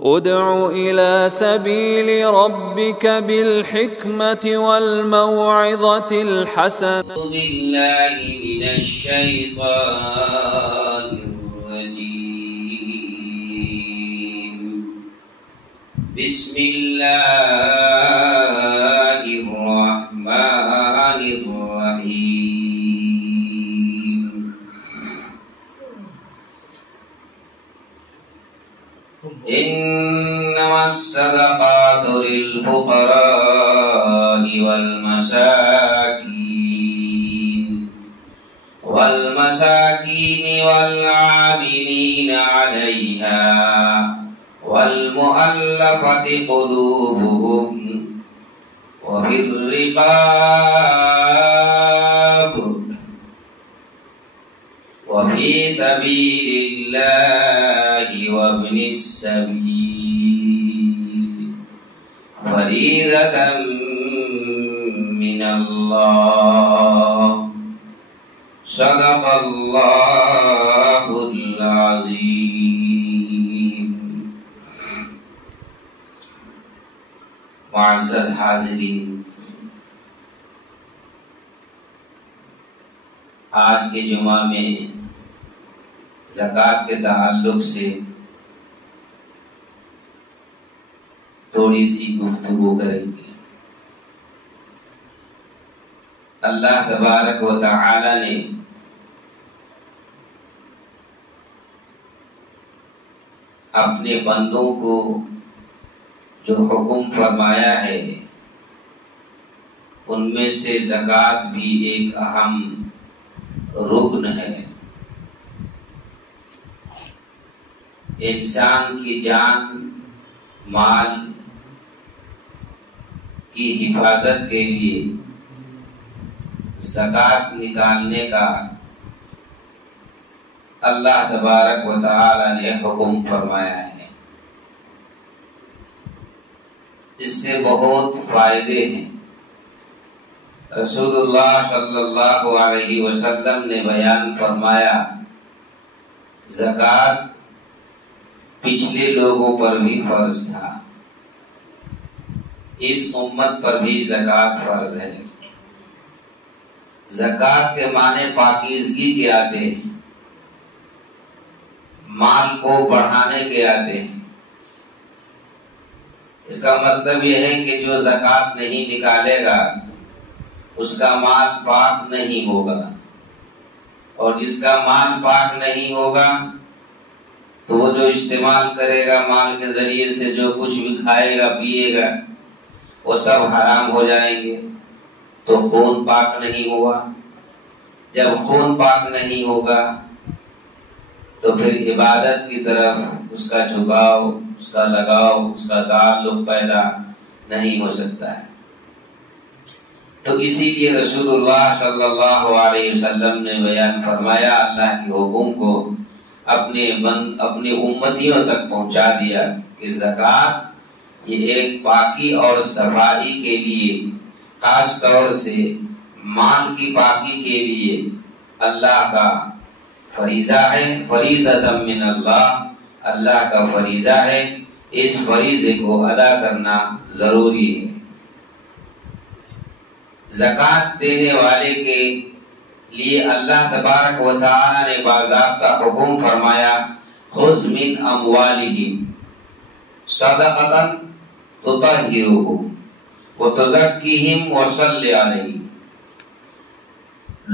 ادع إلى سبيل ربك بالحكمة والموعظة الحسنة. أعوذ بالله من الشيطان الرجيم. بسم الله الرحمن الرحيم. إنما الصدقات للفقراء والمساكين والعاملين عليها والمؤلفة قلوبهم وفي الرقاب وفي سبيل الله وابن السبيل فريضة من الله صدق الله العظيم. معزز حاضرین، آج کے جمعہ میں زکوٰۃ کے تعلق سے تھوڑی سی گفتگو کریں گے. اللہ تبارک و تعالی نے اپنے بندوں کو جو حکم فرمایا ہے ان میں سے زکوٰۃ بھی ایک اہم رکن ہے. انسان کی جان مال کی حفاظت کے لیے زکوٰۃ نکالنے کا اللہ تبارک و تعالی نے حکم فرمایا ہے. اس سے بہت فائدے ہیں. رسول اللہ صلی اللہ علیہ وسلم نے بیان فرمایا زکوٰۃ پچھلے لوگوں پر بھی فرض تھا، اس امت پر بھی زکوٰۃ فرض ہے. زکوٰۃ کے معنی پاکیزگی کے آتے ہیں، مال کو بڑھانے کے آتے ہیں. اس کا مطلب یہ ہے کہ جو زکوٰۃ نہیں نکالے گا اس کا مال پاک نہیں ہوگا، اور جس کا مال پاک نہیں ہوگا تو وہ جو استعمال کرے گا مال کے ذریعے سے، جو کچھ بھی کھائے گا پیے گا وہ سب حرام ہو جائیں گے، تو خون پاک نہیں ہوا. جب خون پاک نہیں ہوگا تو پھر عبادت کی طرف اس کا جھکاؤ، اس کا لگاؤ، اس کا تعلق پیدا نہیں ہو سکتا ہے. تو اسی لیے رسول اللہ صلی اللہ علیہ وسلم نے بیان فرمایا، اللہ کے حکم کو اپنے امتیوں تک پہنچا دیا کہ زکوٰۃ یہ ایک پاکی اور صفائی کے لیے، خاص طور سے مال کی پاکی کے لیے اللہ کا فریضہ ہے. فریضۃ من اللہ، اللہ کا فریضہ ہے. اس فریضے کو ادا کرنا ضروری ہے. زکوٰۃ دینے والے کے لیے اللہ تبارک و تعالی نے باضابطہ حکم فرمایا، خذ من اموالہم صدقۃ تطہرھم وتزکیہم وصلی علیہم.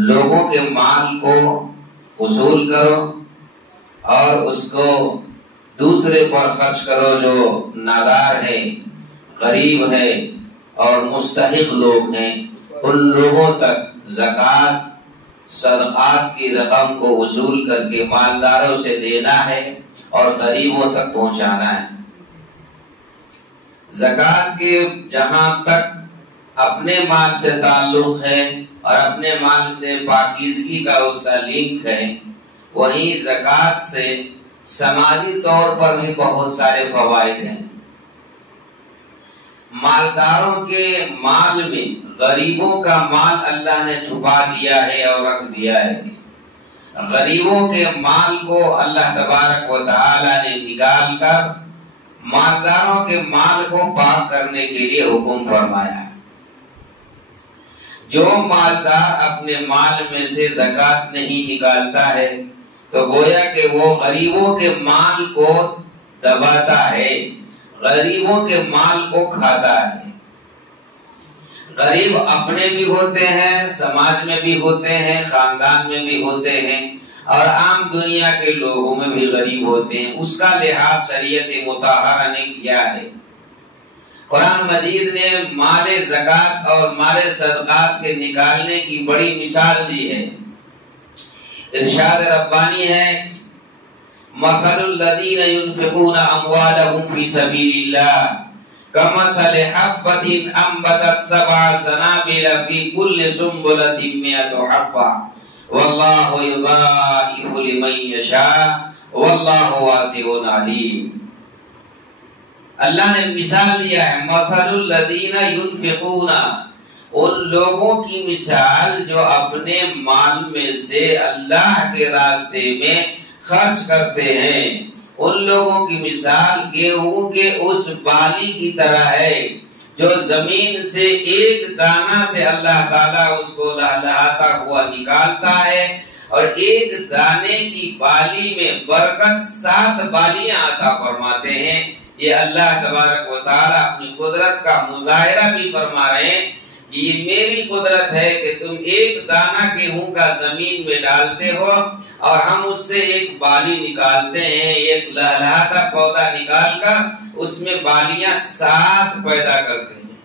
لوگوں کے مال کو وصول کرو اور اس کو دوسرے پر خرچ کرو جو نادار ہے، غریب ہے اور مستحق لوگ ہیں. ان لوگوں تک زکوٰۃ صدقات کی رقم کو وصول کر کے مالداروں سے دینا ہے اور غریبوں تک پہنچانا ہے. زکوٰۃ کے جہاں تک اپنے مال سے تعلق ہے اور اپنے مال سے پاکیزگی کا اس کا لنک ہے، وہیں زکوٰۃ سے سماجی طور پر بھی بہت سارے فوائد ہیں. مالداروں کے مال میں غریبوں کا مال اللہ نے چھپا دیا ہے اور رکھ دیا ہے. غریبوں کے مال کو اللہ تبارک و تعالی نے نکال کر مالداروں کے مال کو پاک کرنے کے لیے حکم فرمایا۔ جو مالدار اپنے مال میں سے زکوٰۃ نہیں نکالتا ہے تو گویا کہ وہ غریبوں کے مال کو دباتا ہے، غریبوں کے مال کو کھاتا ہے۔ غریب اپنے بھی ہوتے ہیں، سماج میں بھی ہوتے ہیں، خاندان میں بھی ہوتے ہیں، اور عام دنیا کے لوگوں میں بھی غریب ہوتے ہیں۔ اس کا لحاظ شریعت مطہرہ نے کیا ہے۔ قرآن مجید نے مال زکوٰۃ اور مال صدقات کے نکالنے کی بڑی مثال دی ہے۔ ارشاد ربانی ہے، مثل الذین ينفقون اموالهم فی سبیل اللہ کمثل حبۃ انبتت سبع سنابل فی کل سنبلۃ مئۃ حبۃ واللہ یضاعف لمن یشاء واللہ واسع علیم۔ اللہ نے مثال دیا ہے، مثل الذین ينفقون، ان لوگوں کی مثال جو اپنے مال میں سے اللہ کے راستے میں خرچ کرتے ہیں، ان لوگوں کی مثال گیہوں کے اس بالی کی طرح ہے جو زمین سے ایک دانہ سے اللہ تعالیٰ اس کو لہلہاتا ہوا نکالتا ہے، اور ایک دانے کی بالی میں برکت 7 بالیاں عطا فرماتے ہیں۔ یہ اللہ تبارک و تعالیٰ اپنی قدرت کا مظاہرہ بھی فرما رہے ہیں کہ یہ میری قدرت ہے کہ تم ایک دانہ گیہوں کا زمین میں ڈالتے ہو اور ہم اس سے ایک بالی نکالتے ہیں، ایک لہلہاتا پودا نکال کر اس میں بالیاں 7 پیدا کرتے ہیں۔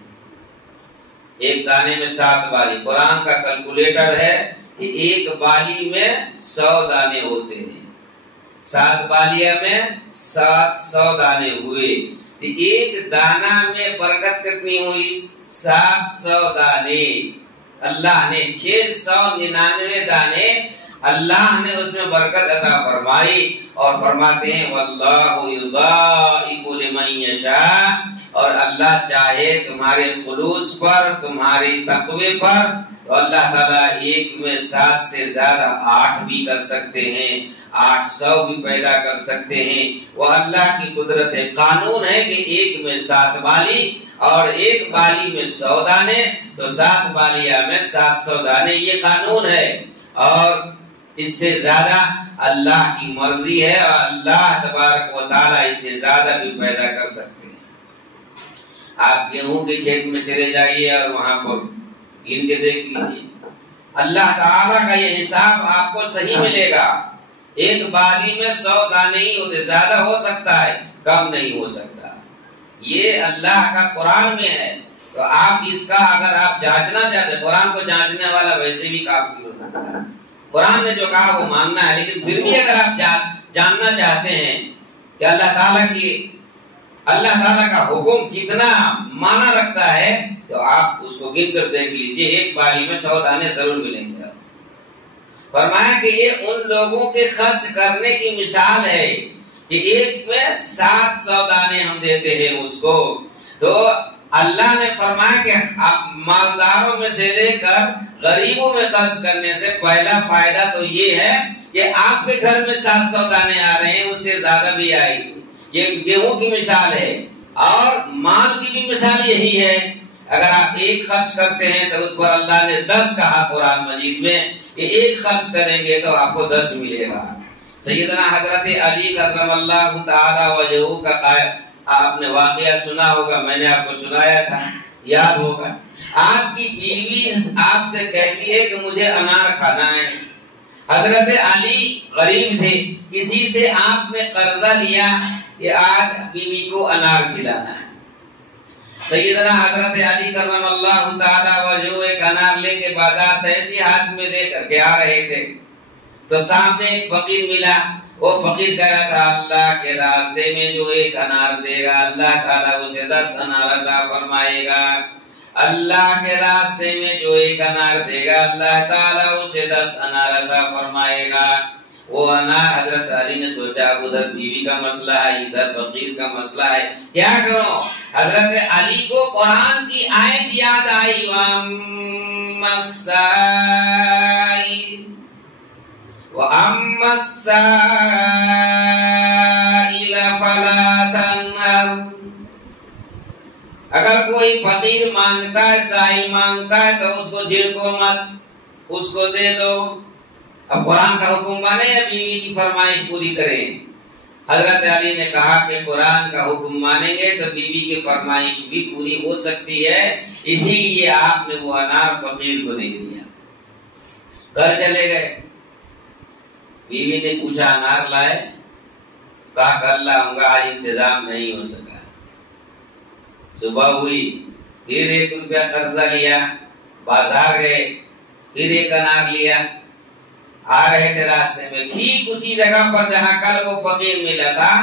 ایک دانے میں 7 بالی، قرآن کا کیلکولیٹر ہے کہ ایک بالی میں 100 دانے ہوتے ہیں، 7 بالیاں میں 700 دانے ہوئے، تو ایک دانہ میں برکت کتنی ہوئی؟ 700 دانے۔ اللہ نے 699 دانے اللہ نے اس میں برکت عطا فرمائی، اور فرماتے ہیں واللہ یضاعف لمن یشاء، اور اللہ چاہے تمہارے خلوص پر، تمہاری تقوی پر، تو اللہ تعالیٰ ایک میں 7 سے زیادہ 8 بھی کر سکتے ہیں، 800 بھی پیدا کر سکتے ہیں۔ وہ اللہ کی قدرت ہے، قانون ہے کہ ایک میں 7 بالی اور ایک بالی میں 100 دانے، تو 7 بالیاں میں 700 دانے، یہ قانون ہے، اور اس سے زیادہ اللہ کی مرضی ہے، اور اللہ تبارک و تعالیٰ اس سے زیادہ بھی پیدا کر سکتے ہیں۔ آپ گیہوں کے کھیت میں چلے جائیے اور وہاں پر گن کے دیکھ لیجیے، اللہ تعالیٰ کا یہ حساب آپ کو صحیح ملے گا۔ ایک بالی میں 100 دانے ہی ہوتے، زیادہ ہو سکتا ہے، کم نہیں ہو سکتا۔ یہ اللہ کا قرآن میں ہے، تو آپ اس کا اگر آپ جانچنا چاہتے ہیں، قرآن کو جانچنے والا ویسے بھی کافی ہو سکتا ہے، قرآن نے جو کہا وہ ماننا ہے، لیکن پھر بھی اگر آپ جاننا چاہتے ہیں کہ اللہ تعالیٰ کا حکم کتنا معنی رکھتا ہے، تو آپ اس کو گن کر دیکھ لیجئے، ایک بالی میں 100 دانے ضرور ملیں گے۔ فرمایا کہ یہ ان لوگوں کے خرچ کرنے کی مثال ہے کہ ایک میں 700 دانے ہم دیتے ہیں اس کو۔ تو اللہ نے فرمایا کہ مالداروں میں سے لے کر غریبوں میں خرچ کرنے سے پہلا فائدہ تو یہ ہے کہ آپ کے گھر میں 700 دانے آ رہے ہیں، اس سے زیادہ بھی آئے گی۔ یہ گیہوں کی مثال ہے، اور مال کی بھی مثال یہی ہے۔ اگر آپ ایک خرچ کرتے ہیں تو اس پر اللہ نے 10 کہا قرآن مجید میں کہ ایک خرچ کریں گے تو آپ کو 10 ملے گا۔ سیدنا حضرت علی کرم اللہ تعالی وجہہ کا آپ نے واقعہ سنا ہوگا، میں نے آپ کو سنایا تھا، یاد ہوگا۔ آپ کی بیوی آپ سے کہتی ہے کہ مجھے انار کھانا ہے۔ حضرت علی غریب تھے، کسی سے آپ نے قرضہ لیا کہ آج بیوی کو انار کھلانا ہے۔ سیدنا حضرت علی کرم اللہ تعالی وجہہ ایک انار لے کے بازار سے ایسی ہاتھ میں دے کر کے آ رہے تھے، تو سامنے ایک فقیر ملا۔ وہ فقیر کہہ رہا تھا اللہ کے راستے میں جو ایک انار دے گا اللہ تعالیٰ اسے 10 انار عطا فرمائے گا۔ اللہ کے راستے میں جو ایک انار دے گا اللہ تعالیٰ اسے 10 انار عطا فرمائے گا۔ وہ انار حضرت علی نے سوچا ادھر بیوی کا مسئلہ ہے، ادھر فقیر کا مسئلہ ہے، کیا کروں؟ حضرت علی کو قرآن کی آیت یاد آئی، وَأَمَّا السَّائِلَ فَلَا تَنْهَرْ النار. اگر کوئی فقیر مانگتا ہے، سائل مانگتا ہے تو اس کو جھڑکو مت، اس کو دے دو. اب قرآن کا حکم مانے یا بیوی کی فرمائش پوری کریں؟ حضرت علی نے کہا کہ قرآن کا حکم مانیں گے تو بیوی کی فرمائش بھی پوری ہو سکتی ہے، اسی لیے آپ نے وہ انار فقیر کو دے دیا. گھر چلے گئے، بیوی نے پوچھا انار لائے؟ کہا کر لاؤں گا، آج انتظام نہیں ہو سکا. صبح ہوئی، پھر 1 روپیہ قرضہ لیا، بازار گئے، پھر 1 انار لیا. آ رہے تھے راستے میں، ٹھیک اسی جگہ پر جہاں کل وہ فقیر ملا تھا،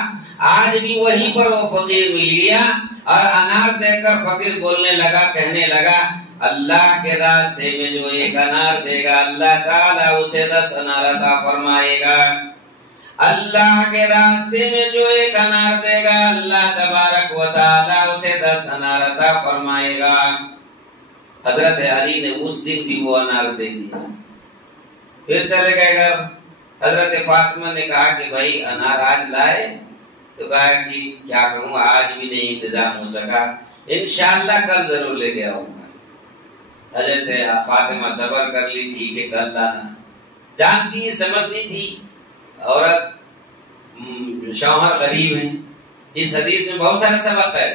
آج بھی وہیں پر وہ فقیر مل گیا. اور انار دیکھ کر فقیر بولنے لگا، کہنے لگا اللہ کے راستے میں جو 1 انار دے گا اللہ تعالیٰ اسے 10 انار عطا فرمائے گا. اللہ کے راستے میں جو 1 انار دے گا اللہ تبارک و تعالیٰ اسے 10 انار عطا فرمائے گا. حضرت علی نے اس دن بھی وہ انار دے دیا. پھر چلے گئے گھر. حضرت فاطمہ نے کہا کہ بھائی انار آج لائے؟ تو کہا کہ کیا کہوں، آج بھی نہیں انتظام ہو سکا، انشاءاللہ کل ضرور لے کے آؤں گا. حضرت فاطمہ صبر کر لی، ٹھیک ہے کل لانا. جانتی سمجھتی تھی عورت شوہر غریب ہے. اس حدیث میں بہت سارے سبق ہے.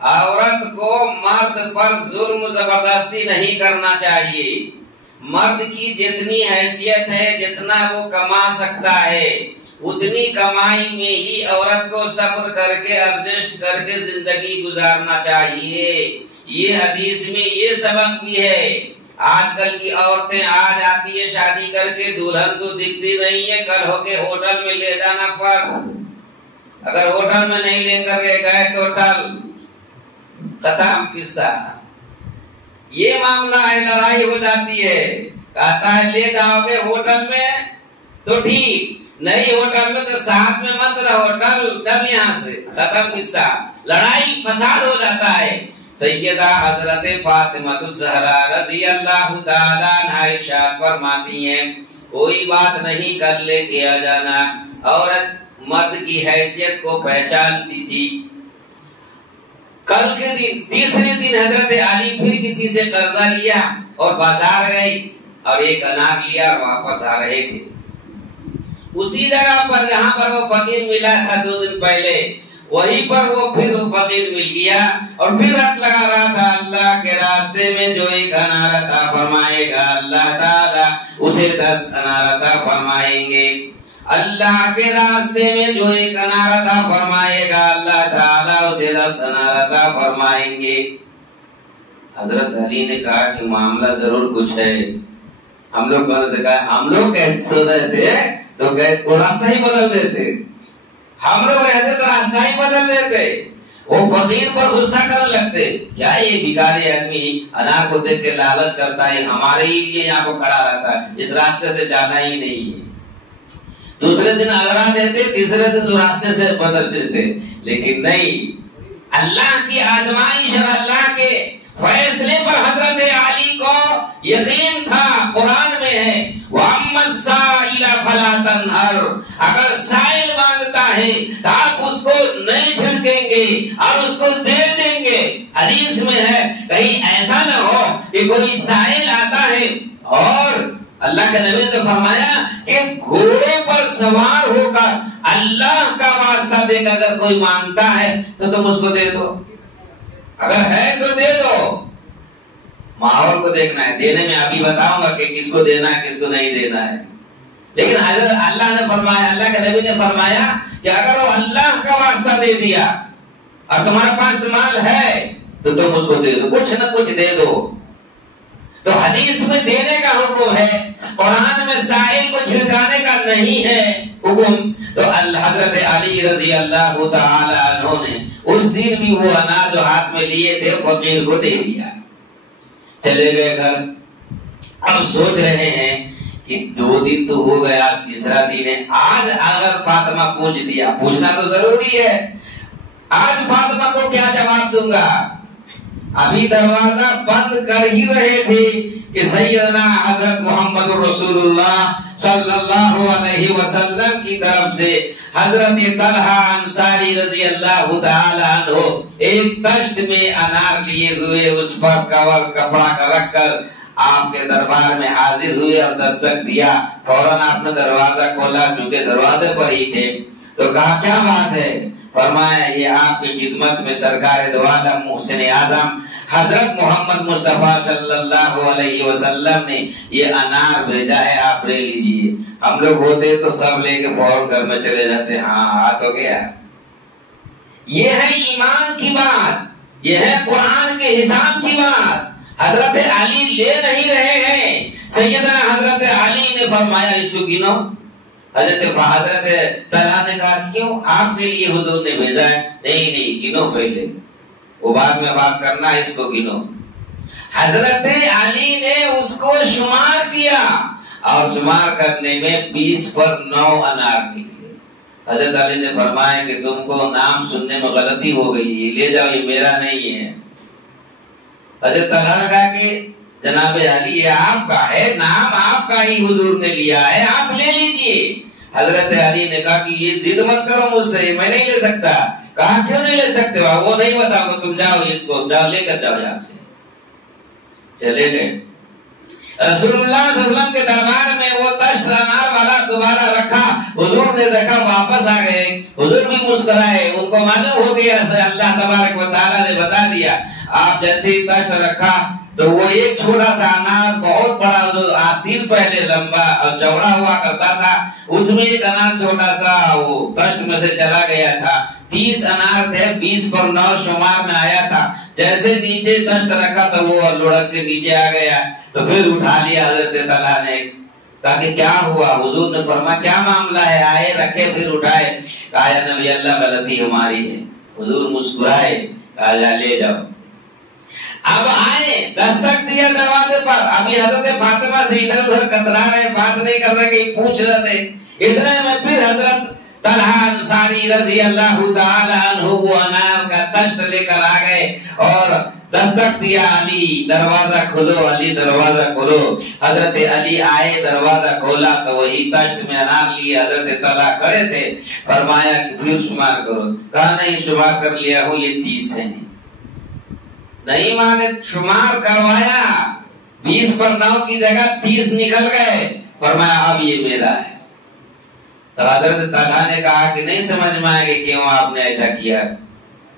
عورت کو مرد پر ظلم زبردستی نہیں کرنا چاہیے. مرد کی جتنی حیثیت ہے، جتنا وہ کما سکتا ہے، اتنی کمائی میں ہی عورت کو صبر کر کے ایڈجسٹ کر کے زندگی گزارنا چاہیے. یہ حدیث میں یہ سبق بھی ہے. آج کل کی عورتیں آج آتی ہے شادی کر کے، دلہن کو دکھتی نہیں ہے، کل ہو کے ہوٹل میں لے جانا فرض. اگر ہوٹل میں نہیں لے کر گئے تو ٹل، ختم قصہ. یہ معاملہ ہے، لڑائی ہو جاتی ہے. کہتا ہے لے جاؤ گے ہوٹل میں تو ٹھیک، نہیں ہوٹل میں تو ساتھ میں مت رہو، چل یہاں سے، ختم قصہ. لڑائی فساد ہو جاتا ہے. سیدہ حضرت فاطمہ الزہرا رضی اللہ تعالیٰ عنہا ارشاد فرماتی ہیں کوئی بات نہیں، کر لے کے آ جانا. عورت مرد کی حیثیت کو پہچانتی تھی. کل کے دن، تیسرے دن حضرت علی پھر کسی سے قرضہ لیا اور بازار گئی اور 1 انار لیا اور واپس آ رہے تھے. اسی جگہ پر جہاں پر وہ فقیر ملا تھا 2 دن پہلے، وہیں پر وہ پھر وہ فقیر مل گیا اور پھر رٹ لگا رہا تھا اللہ کے راستے میں جو 1 انار عطا فرمائے گا اللہ تعالیٰ اسے 10 انار عطا فرمائیں گے. اللہ کے راستے میں جو 1 انار عطا فرمائے گا اللہ تعالیٰ اسے 10 انار عطا فرمائیں گے. حضرت علی نے کہا کہ معاملہ ضرور کچھ ہے. ہم لوگ سو رہے تھے تو وہ راستہ ہی بدل دیتے، ہم لوگ رہتے تو راستہ ہی بدل دیتے. وہ فقیر پر غصہ کرنے لگتے، کیا یہ بھکاری آدمی انار کو دیکھ کے لالچ کرتا ہے، ہمارے ہی لیے یہاں کو کھڑا رہتا ہے، اس راستے سے جانا ہی نہیں ہے. دوسرے دن اگرا دیتے، تیسرے دن راستے سے بدل دیتے. لیکن نہیں، اللہ کی آزمائش اور اللہ کے فیصلے پر حضرت علی کو یقین تھا. قرآن میں ہے وَأَمَّا السَّائِلَ فَلَا تَنْهَرْ، اگر سائل مانگتا ہے تو آپ اس کو نہیں جھڑکیں گے اور اس کو دے دیں گے. حدیث میں ہے کہیں ایسا نہ ہو کہ کوئی سائل آتا ہے اور اللہ کے نبی نے فرمایا کہ گھوڑے پر سوار ہو کر اللہ کا واسطہ دے کر اگر کوئی مانگتا ہے تو تم اس کو دے دو، اگر ہے تو دے دو. ماحول کو دیکھنا ہے، دینے میں ابھی بتاؤں گا کہ کس کو دینا ہے کس کو نہیں دینا ہے. لیکن حضرت اللہ نے فرمایا، اللہ کے نبی نے فرمایا کہ اگر وہ اللہ کا واسطہ دے دیا اور تمہارے پاس مال ہے تو تم اس کو دے دو، کچھ نہ کچھ دے دو. تو حدیث میں دینے کا حکم ہے، قرآن میں سائل کو چھڑکانے کا نہیں ہے حکم. تو حضرت علی رضی اللہ تعالی عنہ نے اس دن بھی وہ انار جو ہاتھ میں لیے تھے فقیر کو دے دیا. چلے گئے گھر. اب سوچ رہے ہیں کہ 2 دن تو ہو گیا، تیسرا دن ہے. آج اگر فاطمہ پوچھ دیا، پوچھنا تو ضروری ہے، آج فاطمہ کو کیا جواب دوں گا؟ ابھی دروازہ بند کر ہی رہے تھے کہ سیدنا حضرت محمد رسول اللہ صلی اللہ علیہ وسلم کی طرف سے حضرت طلحہ انصاری رضی اللہ تعالی عنہ ایک تشت میں انار لیے ہوئے اس پر کور کپڑا کا رکھ کر آپ کے دربار میں حاضر ہوئے اور دستک دیا. فوراً آپ نے دروازہ کھولا، چونکہ دروازے پر ہی تھے، تو کہا کیا بات ہے؟ فرمایا یہ آپ کی خدمت میں سرکار دو عالم محسن اعظم حضرت محمد مصطفیٰ صلی اللہ علیہ وسلم نے یہ انار بھیجا ہے، آپ لے لیجئے. ہم لوگ ہوتے تو سب لے کے فوراً گھر میں چلے جاتے، ہاں آ تو گیا. یہ ہے ایمان کی بات، یہ ہے قرآن کے حساب کی بات. حضرت علی لے نہیں رہے ہیں. سیدنا حضرت علی نے فرمایا اس کو گنو. حضرت طلحہ نے کہا کیوں؟ آپ کے لیے حضور نے بھیجا ہے. نہیں گنو پہلے، وہ بعد میں بات کرنا، اس کو گنو. حضرت علی نے اس کو شمار کیا اور شمار کرنے میں 20 پر 9 انار نکلے. حضرت علی نے فرمایا کہ تم کو نام سننے میں غلطی ہو گئی، یہ لے جاؤ، یہ میرا نہیں ہے. حضرت طلحہ نے کہا کہ جناب علی یہ آپ کا ہے، نام آپ کا ہی حضور نے لیا ہے، آپ لے لیجئے. حضرت علی نے کہا کہ یہ ضد مت کرو مجھ سے، میں نہیں لے سکتا. کہا کیوں نہیں لے سکتے؟ وہ نہیں بتاؤ گا، تم جاؤ، اس کو جاؤ، لے کر جاؤ یہاں سے. چلے گئے. رسول اللہ صلی اللہ علیہ وسلم کے دربار میں وہ تشت انار والا دوبارہ رکھا. حضور نے دیکھا واپس آ گئے. حضور بھی مسکرائے، ان کو معلوم ہو گیا اللہ تبارک و تعالیٰ نے بتا دیا. آپ جیسے ہی تشت رکھا تو وہ ایک چھوٹا سا انار بہت بڑا، جو آستین پہلے لمبا اور چوڑا ہوا کرتا تھا، اس میں ایک انار چھوٹا سا وہ تشت میں سے چلا گیا تھا. 30 انار تھے، 20 پر 9 شمار میں آیا تھا. جیسے نیچے تشت رکھا تو وہ لڑک کے نیچے آ گیا. تو پھر اٹھا لیا حضرت طلحہ نے. کہا کہ کیا ہوا؟ حضور نے فرمایا کیا معاملہ ہے؟ آئے، رکھے، پھر اٹھائے. کہا یا نبی اللہ غلطی ہماری ہے. حضور مسکرائے، کہا جا لے جاؤ. اب آئے، دستک دیا دروازے پر. ابھی حضرت فاطمہ سے ادھر ادھر کترا رہے، بات نہیں کر رہے، کہ پوچھ رہے تھے. اتنے میں پھر حضرت طلحہ انصاری رضی اللہ تعالی عنہ وہ انار کا تشت لے کر آ گئے اور دستک دیا. علی دروازہ کھولو، علی دروازہ کھولو. حضرت علی آئے، دروازہ کھولا تو وہی تشت میں انار لیے. حضرت طلحہ کھڑے تھے. فرمایا کہ پھر شمار کرو. کہا نہیں، شمار کر لیا ہوں، یہ 30 ہیں. نہیں مانے، شمار کروایا، 20 پر 9 کی جگہ 30 نکل گئے. فرمایا اب یہ میرا ہے. تو حضرت طلحہ نے کہا کہ نہیں سمجھ میں آئے کہ کیوں آپ نے ایسا کیا.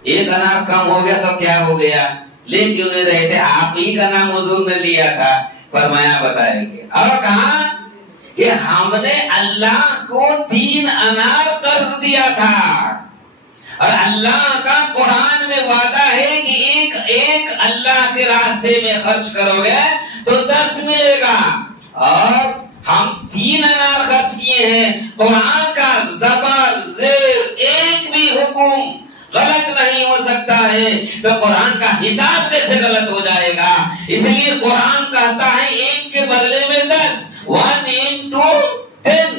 ایک انار کم ہو گیا تو کیا ہو گیا؟ لے کیوں نہیں رہے تھے؟ آپ ہی کا نام حضور نے لیا تھا. فرمایا بتائیں گے. اور کہا کہ ہم نے اللہ کو 3 انار قرض دیا تھا، اور اللہ کا قرآن میں وعدہ ہے کہ ایک اللہ کے راستے میں خرچ کرو گے تو 10 ملے گا. اور ہم 3 انار خرچ کیے ہیں. قرآن کا زبر زیر ایک بھی حکم غلط نہیں ہو سکتا ہے، تو قرآن کا حساب کیسے غلط ہو جائے گا؟ اس لیے قرآن کہتا ہے 1 کے بدلے میں 10، 1 into 10.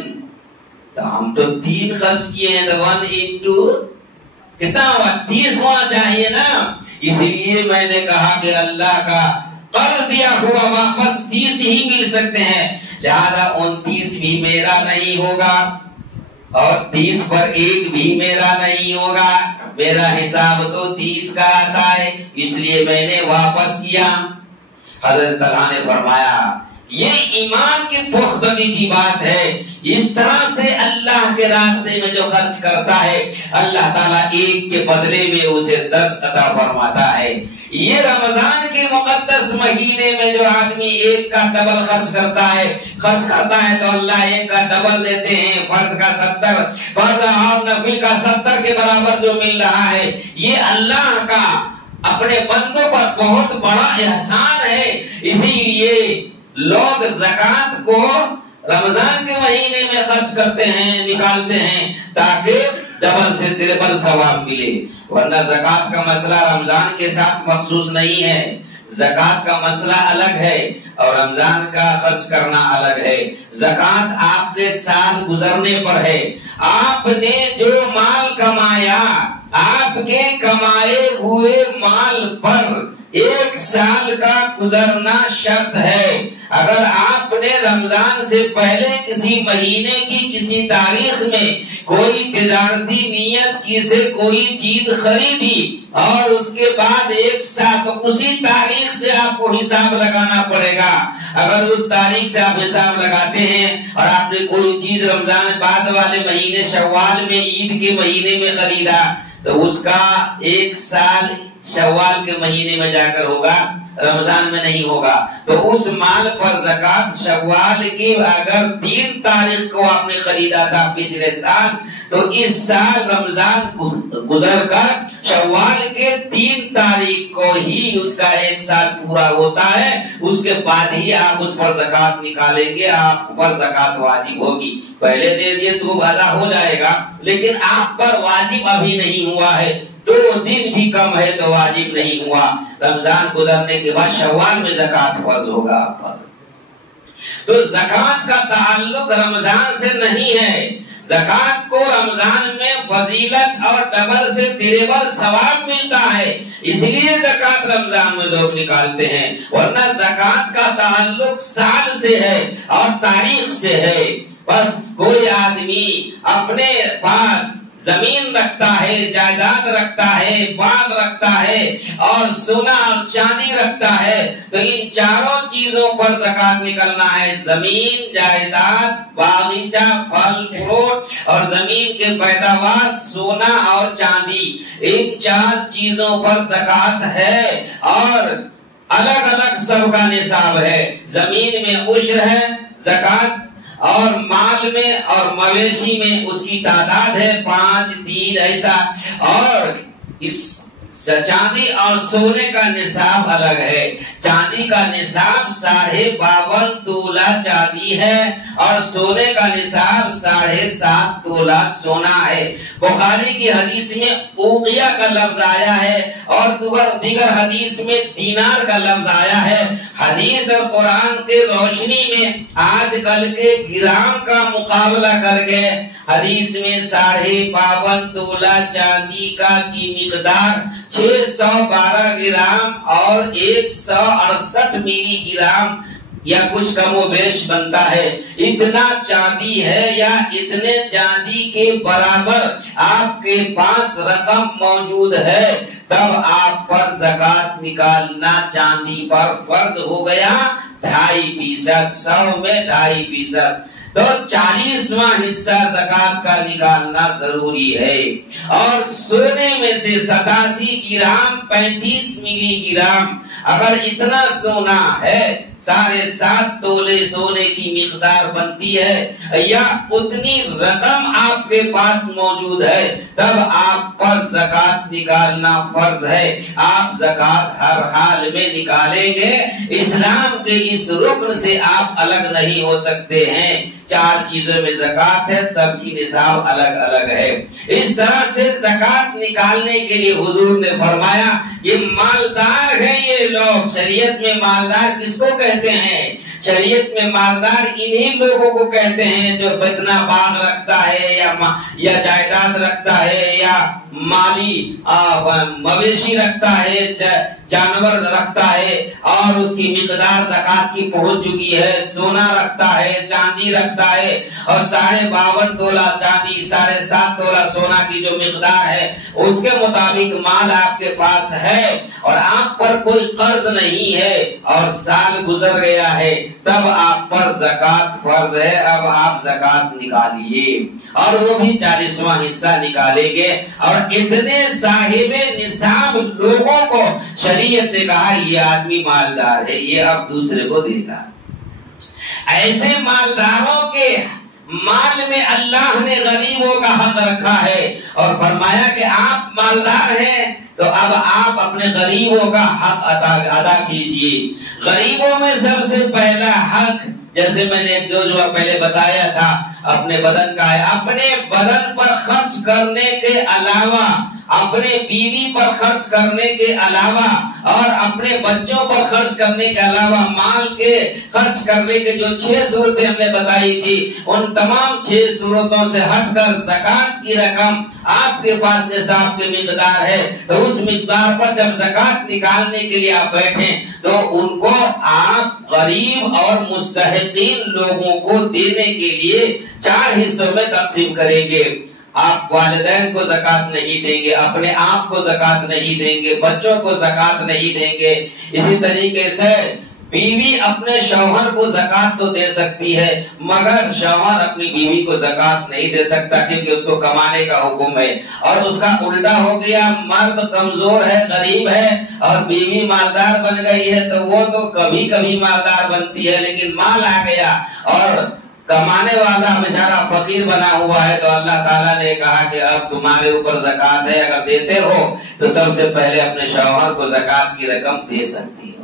تو ہم تو 3 خرچ کیے ہیں، تو 1 into کتنا ہوا؟ 30 ہونا چاہیے نا. اسی لیے میں نے کہا کہ اللہ کا قرض دیا ہوا واپس 30 ہی مل سکتے ہیں. لہذا 29 بھی میرا نہیں ہوگا اور 30 پر 1 بھی میرا نہیں ہوگا. میرا حساب تو 30 کا آتا ہے، اس لیے میں نے واپس کیا. حضرت طلحہ نے فرمایا یہ ایمان کی پختگی کی بات ہے. اس طرح سے اللہ کے راستے میں جو خرچ کرتا ہے، اللہ تعالیٰ 1 کے بدلے میں اسے 10 عطا فرماتا ہے. یہ رمضان کے مقدس مہینے میں جو آدمی 1 کا ڈبل خرچ کرتا ہے تو اللہ 1 کا ڈبل دیتے ہیں. فرض کا 70، فرض اور نفل کا 70 کے برابر جو مل رہا ہے، یہ اللہ کا اپنے بندوں پر بہت بڑا احسان ہے. اسی لیے لوگ زکوٰۃ کو رمضان کے مہینے میں خرچ کرتے ہیں، نکالتے ہیں، تاکہ ڈبل سے ٹرپل ثواب ملے. ورنہ زکوٰۃ کا مسئلہ رمضان کے ساتھ مخصوص نہیں ہے. زکوٰۃ کا مسئلہ الگ ہے اور رمضان کا خرچ کرنا الگ ہے. زکوٰۃ آپ کے سال گزرنے پر ہے. آپ نے جو مال کمایا، آپ کے کمائے ہوئے مال پر ایک سال کا گزرنا شرط ہے۔ اگر آپ نے رمضان سے پہلے کسی مہینے کی کسی تاریخ میں کوئی تجارتی نیت کی سے کوئی چیز خریدی اور اس کے بعد ایک سال، تو اسی تاریخ سے آپ کو حساب لگانا پڑے گا۔ اگر اس تاریخ سے آپ حساب لگاتے ہیں اور آپ نے کوئی چیز رمضان بعد والے مہینے شوال میں عید کے مہینے میں خریدا تو اس کا ایک سال شوال کے مہینے میں جا کر ہوگا، رمضان میں نہیں ہوگا۔ تو اس مال پر زکات شوال کی اگر 3 تاریخ کو آپ نے خریدا تھا پچھلے سال، تو اس سال رمضان گزر کر شوال کے 3 تاریخ کو ہی اس کا ایک سال پورا ہوتا ہے۔ اس کے بعد ہی آپ اس پر زکات نکالیں گے، آپ پر زکات واجب ہوگی۔ پہلے دے دیے تو ادا ہو جائے گا، لیکن آپ پر واجب ابھی نہیں ہوا ہے، 2 دن بھی کم ہے تو واجب نہیں ہوا۔ رمضان گزرنے کے بعد شوال میں زکات فرض ہوگا آپ پر۔ تو زکات کا تعلق رمضان سے نہیں ہے۔ زکات کو رمضان میں فضیلت اور ڈبل سے تریبل ثواب ملتا ہے، اس لیے زکات رمضان میں لوگ نکالتے ہیں، ورنہ زکات کا تعلق سال سے ہے اور تاریخ سے ہے۔ بس کوئی آدمی اپنے پاس زمین رکھتا ہے، جائیداد رکھتا ہے، باغ رکھتا ہے اور سونا اور چاندی رکھتا ہے، تو ان چاروں چیزوں پر زکات نکلنا ہے۔ زمین، جائیداد، باغیچہ، پھل فروٹ اور زمین کے پیداوار، سونا اور چاندی، ان 4 چیزوں پر زکات ہے اور الگ الگ سب کا نصاب ہے۔ زمین میں عشر ہے زکات، اور مال میں اور مویشی میں اس کی تعداد ہے 5، 3 ایسا، اور اس چاندی اور سونے کا نصاب الگ ہے۔ چاندی کا نصاب 52.5 تولہ چاندی ہے اور سونے کا نصاب 7.5 تولہ سونا ہے۔ بخاری کی حدیث میں اوقیہ کا لفظ آیا ہے اور دیگر حدیث میں دینار کا لفظ آیا ہے۔ حدیث اور قرآن کے روشنی میں آج کل کے گرام کا مقابلہ کر کے حدیث میں 52.5 تولہ چاندی کی مقدار 612 گرام اور 168 ملی گرام یا کچھ کم و بیش بنتا ہے۔ اتنا چاندی ہے یا اتنے چاندی کے برابر آپ کے پاس رقم موجود ہے، تب آپ پر زکات نکالنا چاندی پر فرض ہو گیا 2.5%، 100 میں 2.5%۔ تو 40واں حصہ زکات کا نکالنا ضروری ہے۔ اور سونے میں سے 87 گرام 35 ملی گرام، اگر اتنا سونا ہے 7.5 تولے سونے کی مقدار بنتی ہے یا اتنی رقم آپ کے پاس موجود ہے، تب آپ پر زکات نکالنا فرض ہے۔ آپ زکات ہر حال میں نکالیں گے۔ اسلام کے اس رکن سے آپ الگ نہیں ہو سکتے ہیں۔ 4 چیزوں میں زکات ہے، سب کی نصاب الگ الگ ہے۔ اس طرح سے زکات نکالنے کے لیے حضور نے فرمایا یہ مالدار ہیں یہ لوگ۔ شریعت میں مالدار کس کو کہتے ہیں؟ شریعت میں مالدار انہی لوگوں کو کہتے ہیں جو اتنا باغ رکھتا ہے یا جائیداد رکھتا ہے یا مالی مویشی رکھتا ہے، جانور رکھتا ہے اور اس کی مقدار زکات کی پہنچ چکی ہے، سونا رکھتا ہے، چاندی رکھتا ہے اور 52.5 تولہ چاندی 7.5 تولہ سونا کی جو مقدار ہے اس کے مطابق مال آپ کے پاس ہے اور آپ پر کوئی قرض نہیں ہے اور سال گزر گیا ہے، تب آپ پر زکات فرض ہے۔ اب آپ زکات نکالیے اور وہ بھی 40واں حصہ نکالیں گے۔ اور اتنے صاحب نصاب لوگوں کو شریعت نے کہا یہ آدمی مالدار ہے، یہ اب دوسرے کو دے گا۔ ایسے مالداروں کے مال میں اللہ نے غریبوں کا حق رکھا ہے اور فرمایا کہ آپ مالدار ہیں تو اب آپ اپنے غریبوں کا حق ادا کیجئے۔ غریبوں میں سب سے پہلا حق، جیسے میں نے جو پہلے بتایا تھا، اپنے بدن کا ہے۔ اپنے بدن پر خرچ کرنے کے علاوہ اپنے بیوی پر خرچ کرنے کے علاوہ اور اپنے بچوں پر خرچ کرنے کے علاوہ مال کے خرچ کرنے کے جو 6 صورتیں ہم نے بتائی تھی، ان تمام 6 صورتوں سے ہٹ کر زکات کی رقم آپ کے پاس نصاب کی مقدار ہے، تو اس مقدار پر جب زکات نکالنے کے لیے آپ بیٹھیں تو ان کو آپ غریب اور مستحقین لوگوں کو دینے کے لیے 4 حصوں میں تقسیم کریں گے۔ آپ والدین کو زکات نہیں دیں گے، اپنے آپ کو زکات نہیں دیں گے، بچوں کو زکات نہیں دیں گے۔ اسی طریقے سے بیوی اپنے شوہر کو زکات تو دے سکتی ہے، مگر شوہر اپنی بیوی کو زکات نہیں دے سکتا، کیونکہ اس کو کمانے کا حکم ہے۔ اور اس کا الٹا ہو گیا، مرد کمزور ہے، غریب ہے اور بیوی مالدار بن گئی ہے، تو وہ تو کبھی کبھی مالدار بنتی ہے، لیکن مال آ گیا اور کمانے والا بیچارہ فقیر بنا ہوا ہے، تو اللہ تعالیٰ نے کہا کہ اب تمہارے اوپر زکات ہے، اگر دیتے ہو تو سب سے پہلے اپنے شوہر کو زکات کی رقم دے سکتی ہو۔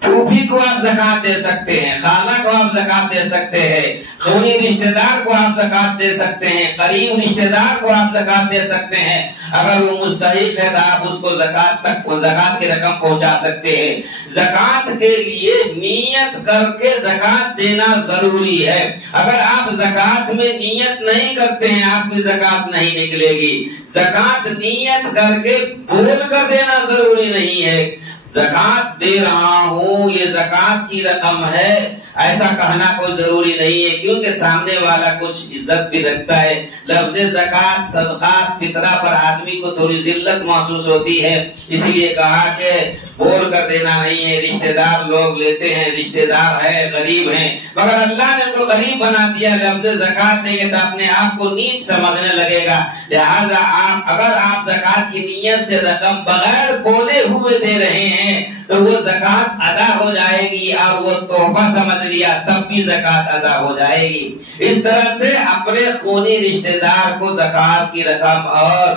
پھوپھی کو آپ زکات دے سکتے ہیں، خالہ کو آپ زکات دے سکتے ہیں، خونی رشتہ دار کو آپ زکات دے سکتے ہیں، قریب رشتہ دار کو آپ زکات دے سکتے ہیں۔ اگر وہ مستحق ہے تو آپ اس کو زکات کی رقم پہنچا سکتے ہیں۔ زکات کے لیے نیت کر کے زکات دینا ضروری ہے۔ اگر آپ زکات میں نیت نہیں کرتے ہیں آپ کی زکات نہیں نکلے گی۔ زکات نیت کر کے بول کر دینا ضروری نہیں ہے۔ زکات دے رہا ہوں، یہ زکات کی رقم ہے، ایسا کہنا کوئی ضروری نہیں ہے، کیونکہ سامنے والا کچھ عزت بھی رکھتا ہے۔ لفظ زکات، صدقات، فطرہ پر آدمی کو تھوڑی ذلت محسوس ہوتی ہے، اس لیے کہا کہ بول کر دینا نہیں ہے۔ رشتہ دار لوگ لیتے ہیں، رشتہ دار ہے، غریب ہیں، مگر اللہ نے ان کو غریب بنا دیا۔ لفظ زکات دیں گے تو اپنے آپ کو نیچ سمجھنے لگے گا، لہٰذا اگر آپ زکات کی نیت سے رقم بغیر بولے ہوئے دے رہے ہیں تو وہ زکات ادا ہو جائے گی، اور وہ تحفہ سمجھ لیا تب بھی زکات ادا ہو جائے گی۔ اس طرح سے اپنے خونی رشتہ دار کو زکات کی رقم اور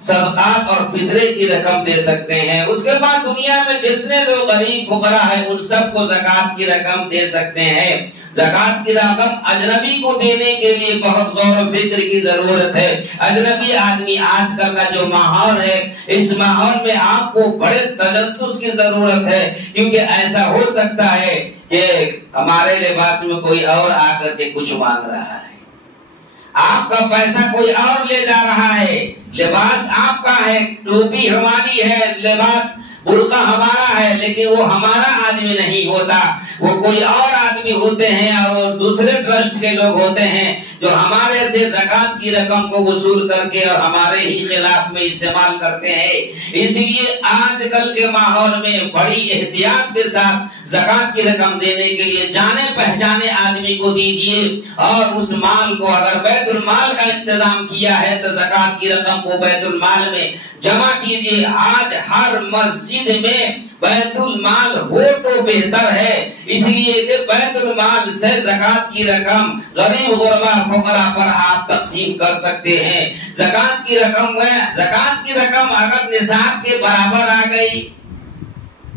صدقات اور فطرے کی رقم دے سکتے ہیں۔ اس کے بعد دنیا میں جتنے لوگ غریب فقراء ہیں ان سب کو زکات کی رقم دے سکتے ہیں۔ زکات کی رقم اجنبی کو دینے کے لیے بہت غور و فکر کی ضرورت ہے۔ اجنبی آدمی آج کل کا جو ماحول ہے، اس ماحول میں آپ کو بڑے تجسس کی ضرورت ہے، کیونکہ ایسا ہو سکتا ہے کہ ہمارے لباس میں کوئی اور آ کر کے کچھ مانگ رہا ہے، آپ کا پیسہ کوئی اور لے جا رہا ہے، لباس آپ کا ہے، ٹوپی ہماری ہے، لباس برقع ہمارا ہے، لیکن وہ ہمارا آدمی نہیں ہوتا، وہ کوئی اور آدمی ہوتے ہیں، اور وہ دوسرے ٹرسٹ کے لوگ ہوتے ہیں جو ہمارے سے زکات کی رقم کو وصول کر کے اور ہمارے ہی خلاف میں استعمال کرتے ہیں۔ اس لیے آج کل کے ماحول میں بڑی احتیاط کے ساتھ زکات کی رقم دینے کے لیے جانے پہچانے آدمی کو دیجیے، اور اس مال کو اگر بیت المال کا انتظام کیا ہے تو زکات کی رقم کو بیت المال میں جمع کیجیے۔ آج ہر مسجد میں بیت المال ہو تو بہتر ہے، اس لیے کہ بیت المال سے زکات کی رقم غریب غربا فقراء پر آپ تقسیم کر سکتے ہیں۔ زکات کی رقم اگر نصاب کے برابر آ گئی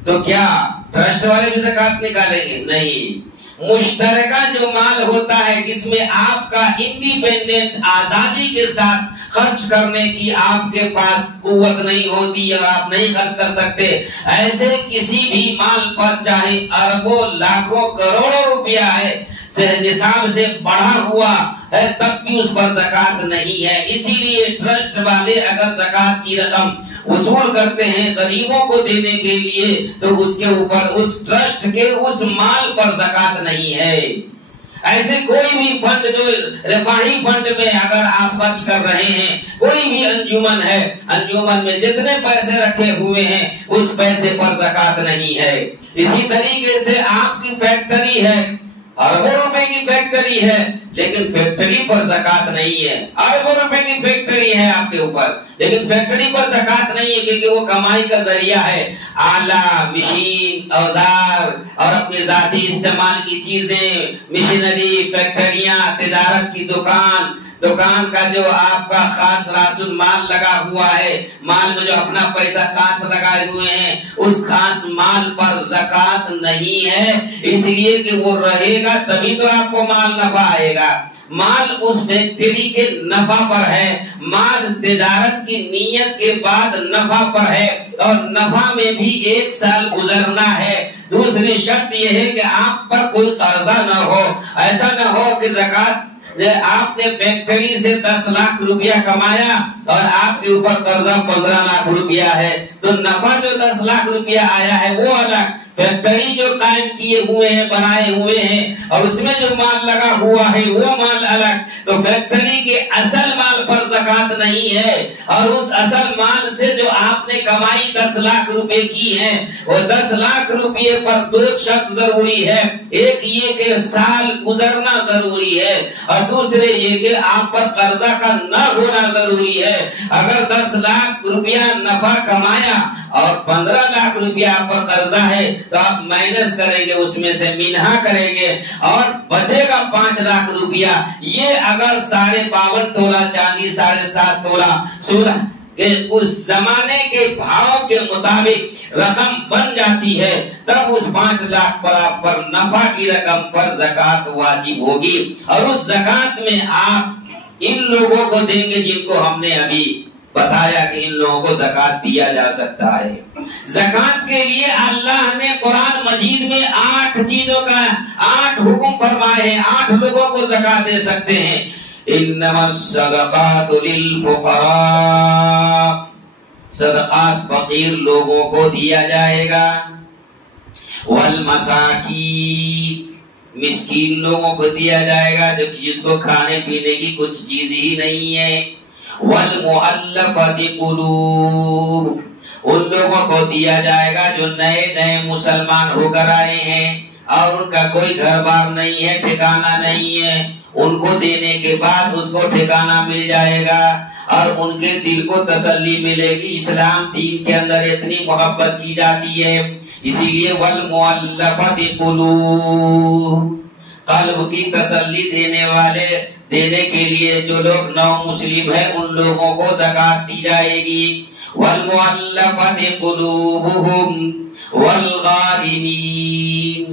تو کیا ٹرسٹ والے بھی زکات نکالیں گے؟ نہیں۔ مشترکہ جو مال ہوتا ہے جس میں آپ کا انڈیپینڈنٹ آزادی کے ساتھ خرچ کرنے کی آپ کے پاس قوت نہیں ہوتی اور آپ نہیں خرچ کر سکتے، ایسے کسی بھی مال پر چاہے اربوں لاکھوں کروڑوں روپیہ ہے، نصاب سے بڑھا ہوا ہے، تب بھی اس پر زکات نہیں ہے۔ اسی لیے ٹرسٹ والے اگر زکات کی رقم وصول کرتے ہیں غریبوں کو دینے کے لیے تو اس کے اوپر اس ٹرسٹ کے اس مال پر زکات نہیں ہے۔ ایسے کوئی بھی فنڈ جو رفاہی فنڈ میں اگر آپ خرچ کر رہے ہیں، کوئی بھی انجمن ہے، انجمن میں جتنے پیسے رکھے ہوئے ہیں اس پیسے پر زکات نہیں ہے۔ اسی طریقے سے آپ کی فیکٹری ہے، اربوں روپے کی فیکٹری ہے، لیکن فیکٹری پر زکات نہیں ہے۔ اربوں روپے کی فیکٹری ہے آپ کے اوپر، لیکن فیکٹری پر زکات نہیں ہے، کیونکہ وہ کمائی کا ذریعہ ہے۔ آلہ، مشین، اوزار اور اپنی ذاتی استعمال کی چیزیں، مشینری، فیکٹریاں، تجارت کی دکان کا جو آپ کا خاص راسن مال لگا ہوا ہے، مال میں جو اپنا پیسہ خاص لگائے ہوئے ہیں، اس خاص مال پر زکات نہیں ہے، اس لیے کہ وہ رہے گا تبھی تو آپ کو مال نفع آئے گا۔ مال اس فیکٹری کے نفع پر ہے، مال تجارت کی نیت کے بعد نفع پر ہے، اور نفع میں بھی 1 سال گزرنا ہے۔ دوسری شرط یہ ہے کہ آپ پر کوئی قرضہ نہ ہو، ایسا نہ ہو کہ زکات آپ نے فیکٹری سے 10 لاکھ روپیہ کمایا اور آپ کے اوپر قرضہ 15 لاکھ روپیہ ہے، تو نفع جو 10 لاکھ روپیہ آیا ہے وہ الگ، فیکٹری جو قائم کیے ہوئے ہیں، بنائے ہوئے ہیں، اور اس میں جو مال لگا ہوا ہے وہ مال الگ۔ تو فیکٹری کے اصل مال پر زکات نہیں ہے، اور اس اصل مال سے جو آپ نے کمائی 10 لاکھ روپے کی ہے، وہ 10 لاکھ روپے پر 2 شرط ضروری ہے، ایک یہ کہ سال گزرنا ضروری ہے، اور دوسرے یہ کہ آپ پر قرضہ کا نہ ہونا ضروری ہے۔ اگر 10 لاکھ روپیہ نفع کمایا اور 15 لاکھ روپیہ آپ پر قرضہ ہے تو آپ مائنس کریں گے، اس میں سے منہا کریں گے اور بچے گا 5 لاکھ روپیہ۔ یہ اگر 52.5 تولہ چاندی، 7.5 تولہ سونا کہ اس زمانے کے بھاؤ کے مطابق رقم بن جاتی ہے، تب اس 5 لاکھ پر آپ پر نفع کی رقم پر زکات واجب ہوگی، اور اس زکات میں آپ ان لوگوں کو دیں گے جن کو ہم نے ابھی بتایا کہ ان لوگوں کو زکات دیا جا سکتا ہے۔ زکات کے لیے اللہ نے قرآن مجید میں 8 چیزوں کا 8 حکم فرمائے ہیں، 8 لوگوں کو زکات دے سکتے ہیں۔ انما الصدقات للفقراء، صدقات فقیر لوگوں کو دیا جائے گا، والمساکین، مسکین لوگوں کو دیا جائے گا جس کو کھانے پینے کی کچھ چیز ہی نہیں ہے، والمؤلفۃ قلوب، ان لوگوں کو دیا جائے گا جو نئے نئے مسلمان ہو کر آئے ہیں اور ان کا کوئی گھر بار نہیں ہے، ٹھکانہ نہیں ہے، ان کو دینے کے بعد اس کو ٹھکانہ مل جائے گا اور ان کے دل کو تسلی ملے گی۔ اسلام دین کے اندر اتنی محبت کی جاتی ہے، اسی لیے والمؤلفۃ قلوب، قلب کی تسلی دینے کے لیے جو لوگ نو مسلم ہیں ان لوگوں کو زکات دی جائے گی۔ والمؤلفۃ قلوبہم والغارمین،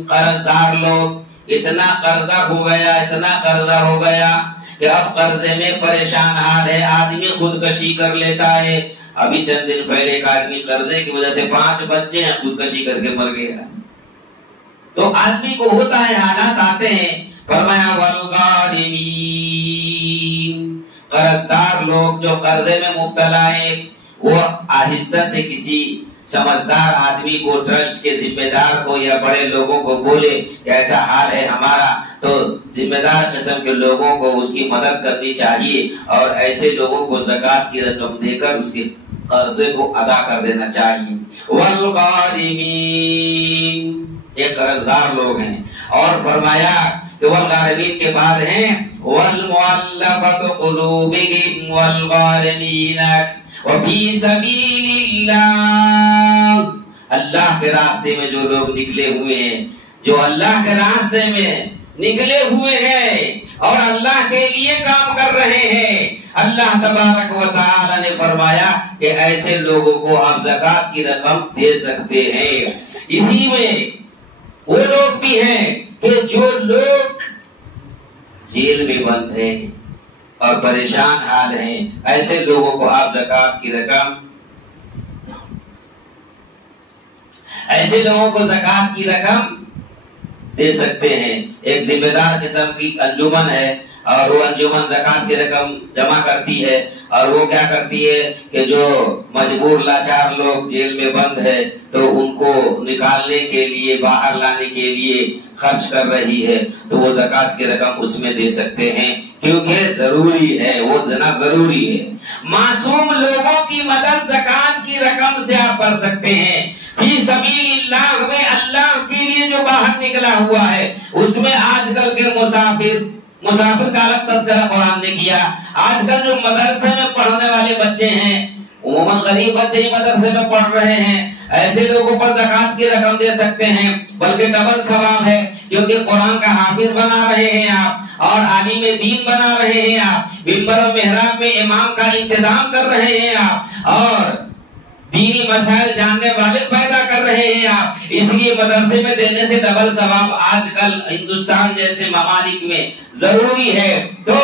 قرض دار لوگ، اتنا قرضہ ہو گیا کہ اب قرضے میں پریشان حال ہے، آدمی خودکشی کر لیتا ہے۔ ابھی چند دن پہلے ایک آدمی قرضے کی وجہ سے 5 بچے ہیں، خودکشی کر کے مر گیا۔ تو آدمی کو ہوتا ہے، حالات آتے ہیں۔ فرمایا والغارمین، قرض دار لوگ جو قرضے میں مبتلا ہے، وہ آہستہ سے کسی سمجھدار آدمی کو، ٹرسٹ کے ذمہ دار کو یا بڑے لوگوں کو بولے کہ ایسا حال ہے ہمارا، تو ذمہ دار قسم کے لوگوں کو اس کی مدد کرنی چاہیے اور ایسے لوگوں کو زکات کی رقم دے کر اس کے قرضے کو ادا کر دینا چاہیے۔ والغارمین، یہ قرض دار لوگ ہیں، اور فرمایا کہ والغارمین کے بعد ہیں والمؤلفۃ قلوبہم والغارمین وفی سبیل اللہ، اللہ کے راستے میں جو لوگ نکلے ہوئے ہیں، جو اللہ کے راستے میں نکلے ہوئے ہیں اور اللہ کے لیے کام کر رہے ہیں، اللہ تبارک و تعالی نے فرمایا کہ ایسے لوگوں کو آپ زکات کی رقم دے سکتے ہیں۔ اسی میں وہ لوگ بھی ہیں کہ جو لوگ جیل میں بند ہیں اور پریشان حال ہیں، ایسے لوگوں کو آپ زکات کی رقم، ایسے لوگوں کو زکات کی رقم دے سکتے ہیں۔ ایک ذمہ دار قسم کی انجمن ہے اور وہ انجمن زکات کی رقم جمع کرتی ہے، اور وہ کیا کرتی ہے کہ جو مجبور لاچار لوگ جیل میں بند ہے تو ان کو نکالنے کے لیے، باہر لانے کے لیے خرچ کر رہی ہے، تو وہ زکات کی رقم اس میں دے سکتے ہیں کیونکہ ضروری ہے، وہ دینا ضروری ہے۔ معصوم لوگوں کی مدد زکات کی رقم سے آپ کر سکتے ہیں۔ فی سبیل اللہ میں اللہ کے لیے جو باہر نکلا ہوا ہے، اس میں آج کل کے مسافر کا الگ تذکرہ قرآن نے کیا۔ آج کل جو مدرسے میں پڑھنے والے بچے ہیں، عموماً غریب بچے ہی مدرسے میں پڑھ رہے ہیں، ایسے لوگوں پر زکات کی رقم دے سکتے ہیں، بلکہ ڈبل ثواب ہے، کیونکہ قرآن کا حافظ بنا رہے ہیں آپ اور عالم دین بنا رہے ہیں آپ، ممبر و محراب میں امام کا انتظام کر رہے ہیں آپ، اور دینی مسائل جاننے والے پیدا کر رہے رہے ہیں آپ، اس لیے مدرسے میں دینے سے ڈبل ثواب آج کل ہندوستان جیسے ممالک میں ضروری ہے۔ تو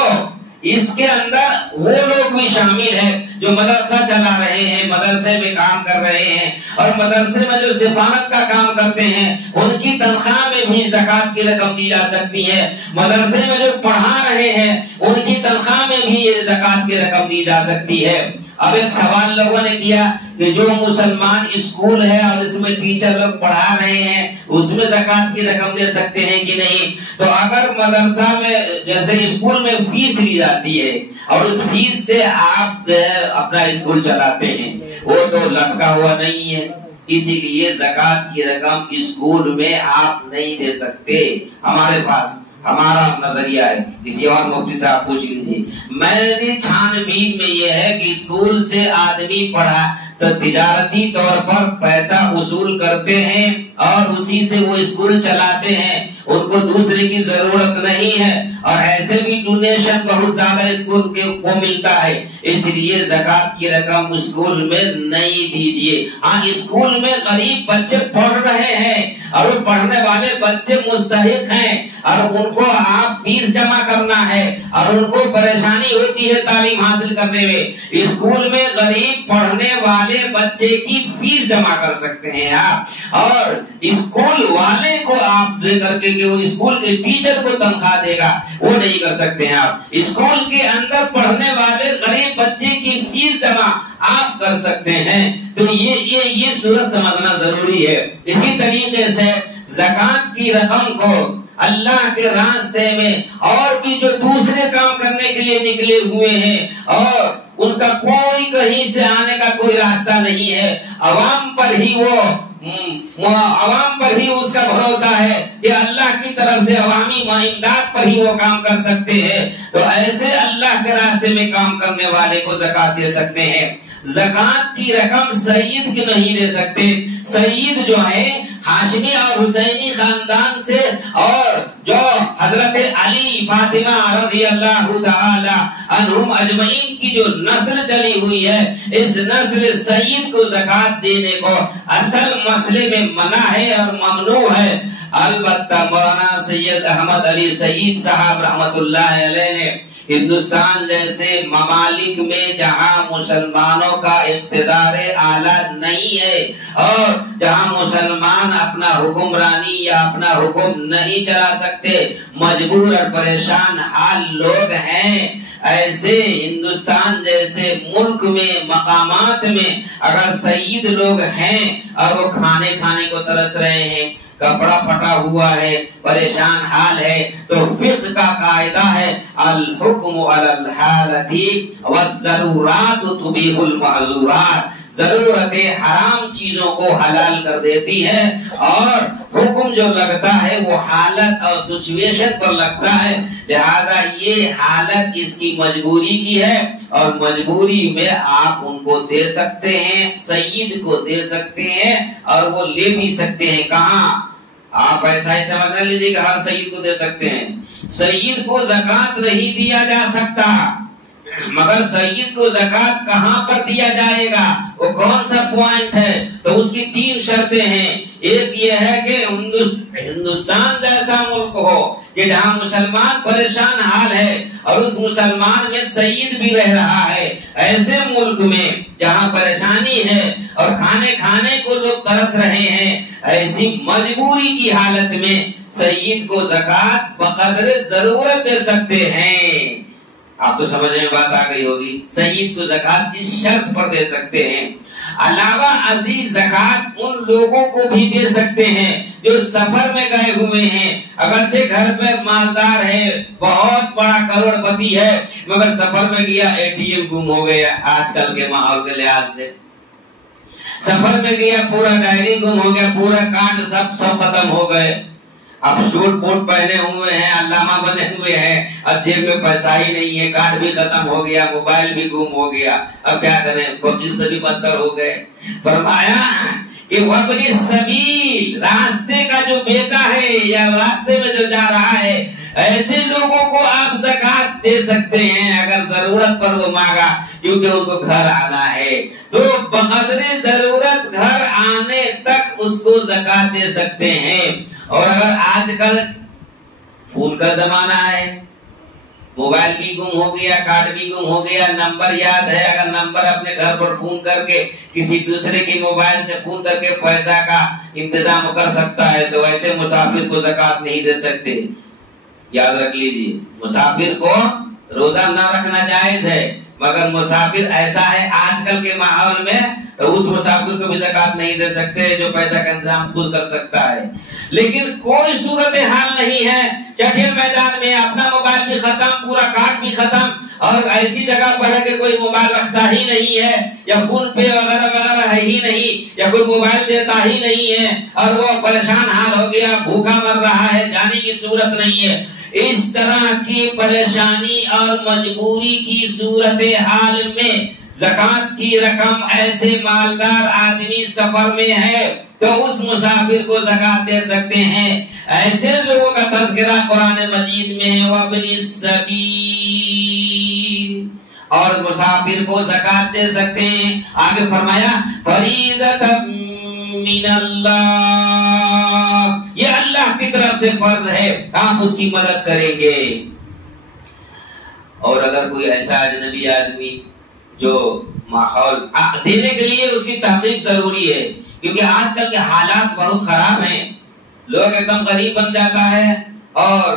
اس کے اندر وہ لوگ بھی شامل ہیں جو مدرسہ چلا رہے ہیں، مدرسے میں کام کر رہے ہیں، اور مدرسے میں جو سفارت کا کام کرتے ہیں ان کی تنخواہ میں بھی زکوٰۃ کی رقم دی جا سکتی ہے۔ مدرسے میں جو پڑھا رہے ہیں ان کی تنخواہ میں بھی یہ زکوٰۃ کی رقم دی جا سکتی ہے۔ اب ایک سوال لوگوں نے کیا کہ جو مسلمان اسکول ہے اور اس میں ٹیچر لوگ پڑھا رہے ہیں اس میں زکوٰۃ کی رقم دے سکتے ہیں کہ نہیں؟ تو اگر مدرسہ میں جیسے اسکول میں فیس لی جاتی ہے اور اس فیس سے آپ اپنا اسکول چلاتے ہیں، وہ تو لٹکا ہوا نہیں ہے، اسی لیے زکوٰۃ کی رقم اسکول میں آپ نہیں دے سکتے۔ ہمارے پاس ہمارا نظریہ ہے، کسی اور مفتی سے آپ پوچھ لیجیے۔ میری چھان بین میں یہ ہے کہ اسکول سے آدمی پڑھا تو تجارتی طور پر پیسہ وصول کرتے ہیں اور اسی سے وہ اسکول چلاتے ہیں، ان کو دوسرے کی ضرورت نہیں ہے، اور ایسے بھی ڈونیشن بہت زیادہ اسکول کو ملتا ہے، اس لیے زکوٰۃ کی رقم اسکول میں نہیں دیجیے۔ ہاں اسکول میں غریب بچے پڑھ رہے ہیں اور وہ پڑھنے والے بچے مستحق ہیں اور ان کو آپ فیس جمع کرنا ہے اور ان کو پریشانی ہوتی ہے تعلیم حاصل کرنے میں، اسکول میں غریب پڑھنے والے بچے کی فیس جمع کر سکتے ہیں آپ، اور اسکول والے کو آپ دے کر کے کہ وہ اسکول کے ٹیچر کو تنخواہ دے گا وہ نہیں کر سکتے ہیں آپ۔ اسکول کے اندر پڑھنے والے غریب بچے کی فیس جمع آپ کر سکتے ہیں۔ تو یہ صورت سمجھنا ضروری ہے۔ اسی طریقے سے زکوٰۃ کی رقم کو اللہ کے راستے میں اور بھی جو دوسرے کام کرنے کے لیے نکلے ہوئے ہیں اور ان کا کوئی کہیں سے آنے کا کوئی راستہ نہیں ہے، عوام پر ہی اس کا بھروسہ ہے کہ اللہ کی طرف سے عوامی امداد پر ہی وہ کام کر سکتے ہیں، تو ایسے اللہ کے راستے میں کام کرنے والے کو زکوٰۃ دے سکتے ہیں۔ زکوٰۃ کی رقم سید کی نہیں دے سکتے۔ سید جو ہے ہاشمی اور حسینی خاندان سے، اور جو حضرت علی فاطمہ رضی اللہ تعالی عنہم اجمعین کی جو نسل چلی ہوئی ہے، اس نسل سید کو زکوٰۃ دینے کو اصل مسئلے میں منع ہے اور ممنوع ہے۔ البتہ مولانا سید احمد علی سعید صاحب رحمت اللہ علیہ نے ہندوستان جیسے ممالک میں جہاں مسلمانوں کا اقتدار اعلیٰ نہیں ہے اور جہاں مسلمان اپنا حکمرانی یا اپنا حکم نہیں چلا سکتے، مجبور اور پریشان حال لوگ ہیں، ایسے ہندوستان جیسے ملک میں مقامات میں اگر سعید لوگ ہیں اور وہ کھانے کو ترس رہے ہیں، کپڑا پھٹا ہوا ہے، پریشان حال ہے، تو فقہ کا قاعدہ ہے الحکم علی الحالۃ والضرورات تبیح المحظورات، ضرورت حرام چیزوں کو حلال کر دیتی ہے اور حکم جو لگتا ہے وہ حالت اور سچویشن پر لگتا ہے، لہذا یہ حالت اس کی مجبوری کی ہے اور مجبوری میں آپ ان کو دے سکتے ہیں، سید کو دے سکتے ہیں اور وہ لے بھی سکتے ہیں۔ کہاں آپ ایسا ہی سمجھ نہ لیجیے کہ ہر سید کو دے سکتے ہیں، سید کو زکوٰۃ نہیں دیا جا سکتا، مگر سید کو زکوٰۃ کہاں پر دیا جائے گا، وہ کون سا پوائنٹ ہے؟ تو اس کی 3 شرطیں ہیں۔ ایک یہ ہے کہ ہندوستان جیسا ملک ہو کہ جہاں مسلمان پریشان حال ہے اور اس مسلمان میں سید بھی رہ رہا ہے، ایسے ملک میں جہاں پریشانی ہے اور کھانے کو لوگ ترس رہے ہیں، ایسی مجبوری کی حالت میں سید کو زکوٰۃ بقدر ضرورت دے سکتے ہیں۔ آپ تو سمجھنے میں بات آ گئی ہوگی، سید کو زکوٰۃ اس شرط پر دے سکتے ہیں۔ علاوہ ازیں زکوٰۃ ان لوگوں کو بھی دے سکتے ہیں جو سفر میں گئے ہوئے ہیں، اگرچہ گھر میں مالدار ہے، بہت بڑا کروڑ پتی ہے، مگر سفر میں گیا ATM گم ہو گیا، آج کل کے ماحول کے لحاظ سے سفر میں گیا، پورا ڈائری گم ہو گیا، پورا کارڈ سب ختم ہو گئے، اب سوٹ بوٹ پہنے ہوئے ہیں، علامہ بنے ہوئے ہیں، اب جیب میں پیسہ ہی نہیں ہے، کارڈ بھی ختم ہو گیا، موبائل بھی گم ہو گیا، اب کیا کریں؟ وکیل سے بھی بدتر ہو گئے۔ فرمایا کہ وابن السبیل، راستے کا جو بیٹا ہے یا راستے میں جو جا رہا ہے، ایسے لوگوں کو آپ زکوٰۃ دے سکتے ہیں اگر ضرورت پر وہ مانگا، کیونکہ ان کو گھر آنا ہے، تو بقدر ضرورت گھر آنے تک اس کو زکات دے سکتے ہیں۔ اور اگر آج کل فون کا زمانہ ہے، موبائل بھی گم ہو گیا، کارڈ بھی گم ہو گیا، نمبر یاد ہے، اگر نمبر اپنے گھر پر فون کر کے کسی دوسرے کے موبائل سے فون کر کے پیسہ کا انتظام کر سکتا ہے، تو ایسے مسافر کو زکات نہیں دے سکتے۔ یاد رکھ لیجیے، مسافر کو روزہ نہ رکھنا جائز ہے، مگر مسافر ایسا ہے آج کل کے ماحول میں، تو اس مسافر کو بھی زکات نہیں دے سکتے جو پیسہ کا انتظام خود کر سکتا ہے۔ لیکن کوئی صورت حال نہیں ہے چٹھے میدان میں اپنا موبائل بھی ختم، پورا کارڈ بھی ختم، اور ایسی جگہ پر ہے کہ کوئی موبائل رکھتا ہی نہیں ہے، یا فون پے وغیرہ وغیرہ ہے ہی نہیں، یا کوئی موبائل دیتا ہی نہیں ہے، اور وہ پریشان حال ہو گیا، بھوکا مر رہا ہے، جانے کی صورت نہیں ہے۔ اس طرح کی پریشانی اور مجبوری کی صورت حال میں زکات کی رقم ایسے مالدار آدمی سفر میں ہے تو اس مسافر کو زکات دے سکتے ہیں۔ ایسے لوگوں کا تذکرہ قرآن مجید میں ہے، وابن السبیل، اور مسافر کو زکات دے سکتے ہیں۔ آگے فرمایا فریضۃ من اللہ، یہ اللہ کی طرف سے فرض ہے، آپ اس کی مدد کریں گے۔ اور اگر کوئی ایسا اجنبی آدمی جو ماحول دینے کے لیے اس کی تحقیق ضروری ہے، کیونکہ آج کل کے حالات بہت خراب ہیں، لوگ ایک دم غریب بن جاتا ہے اور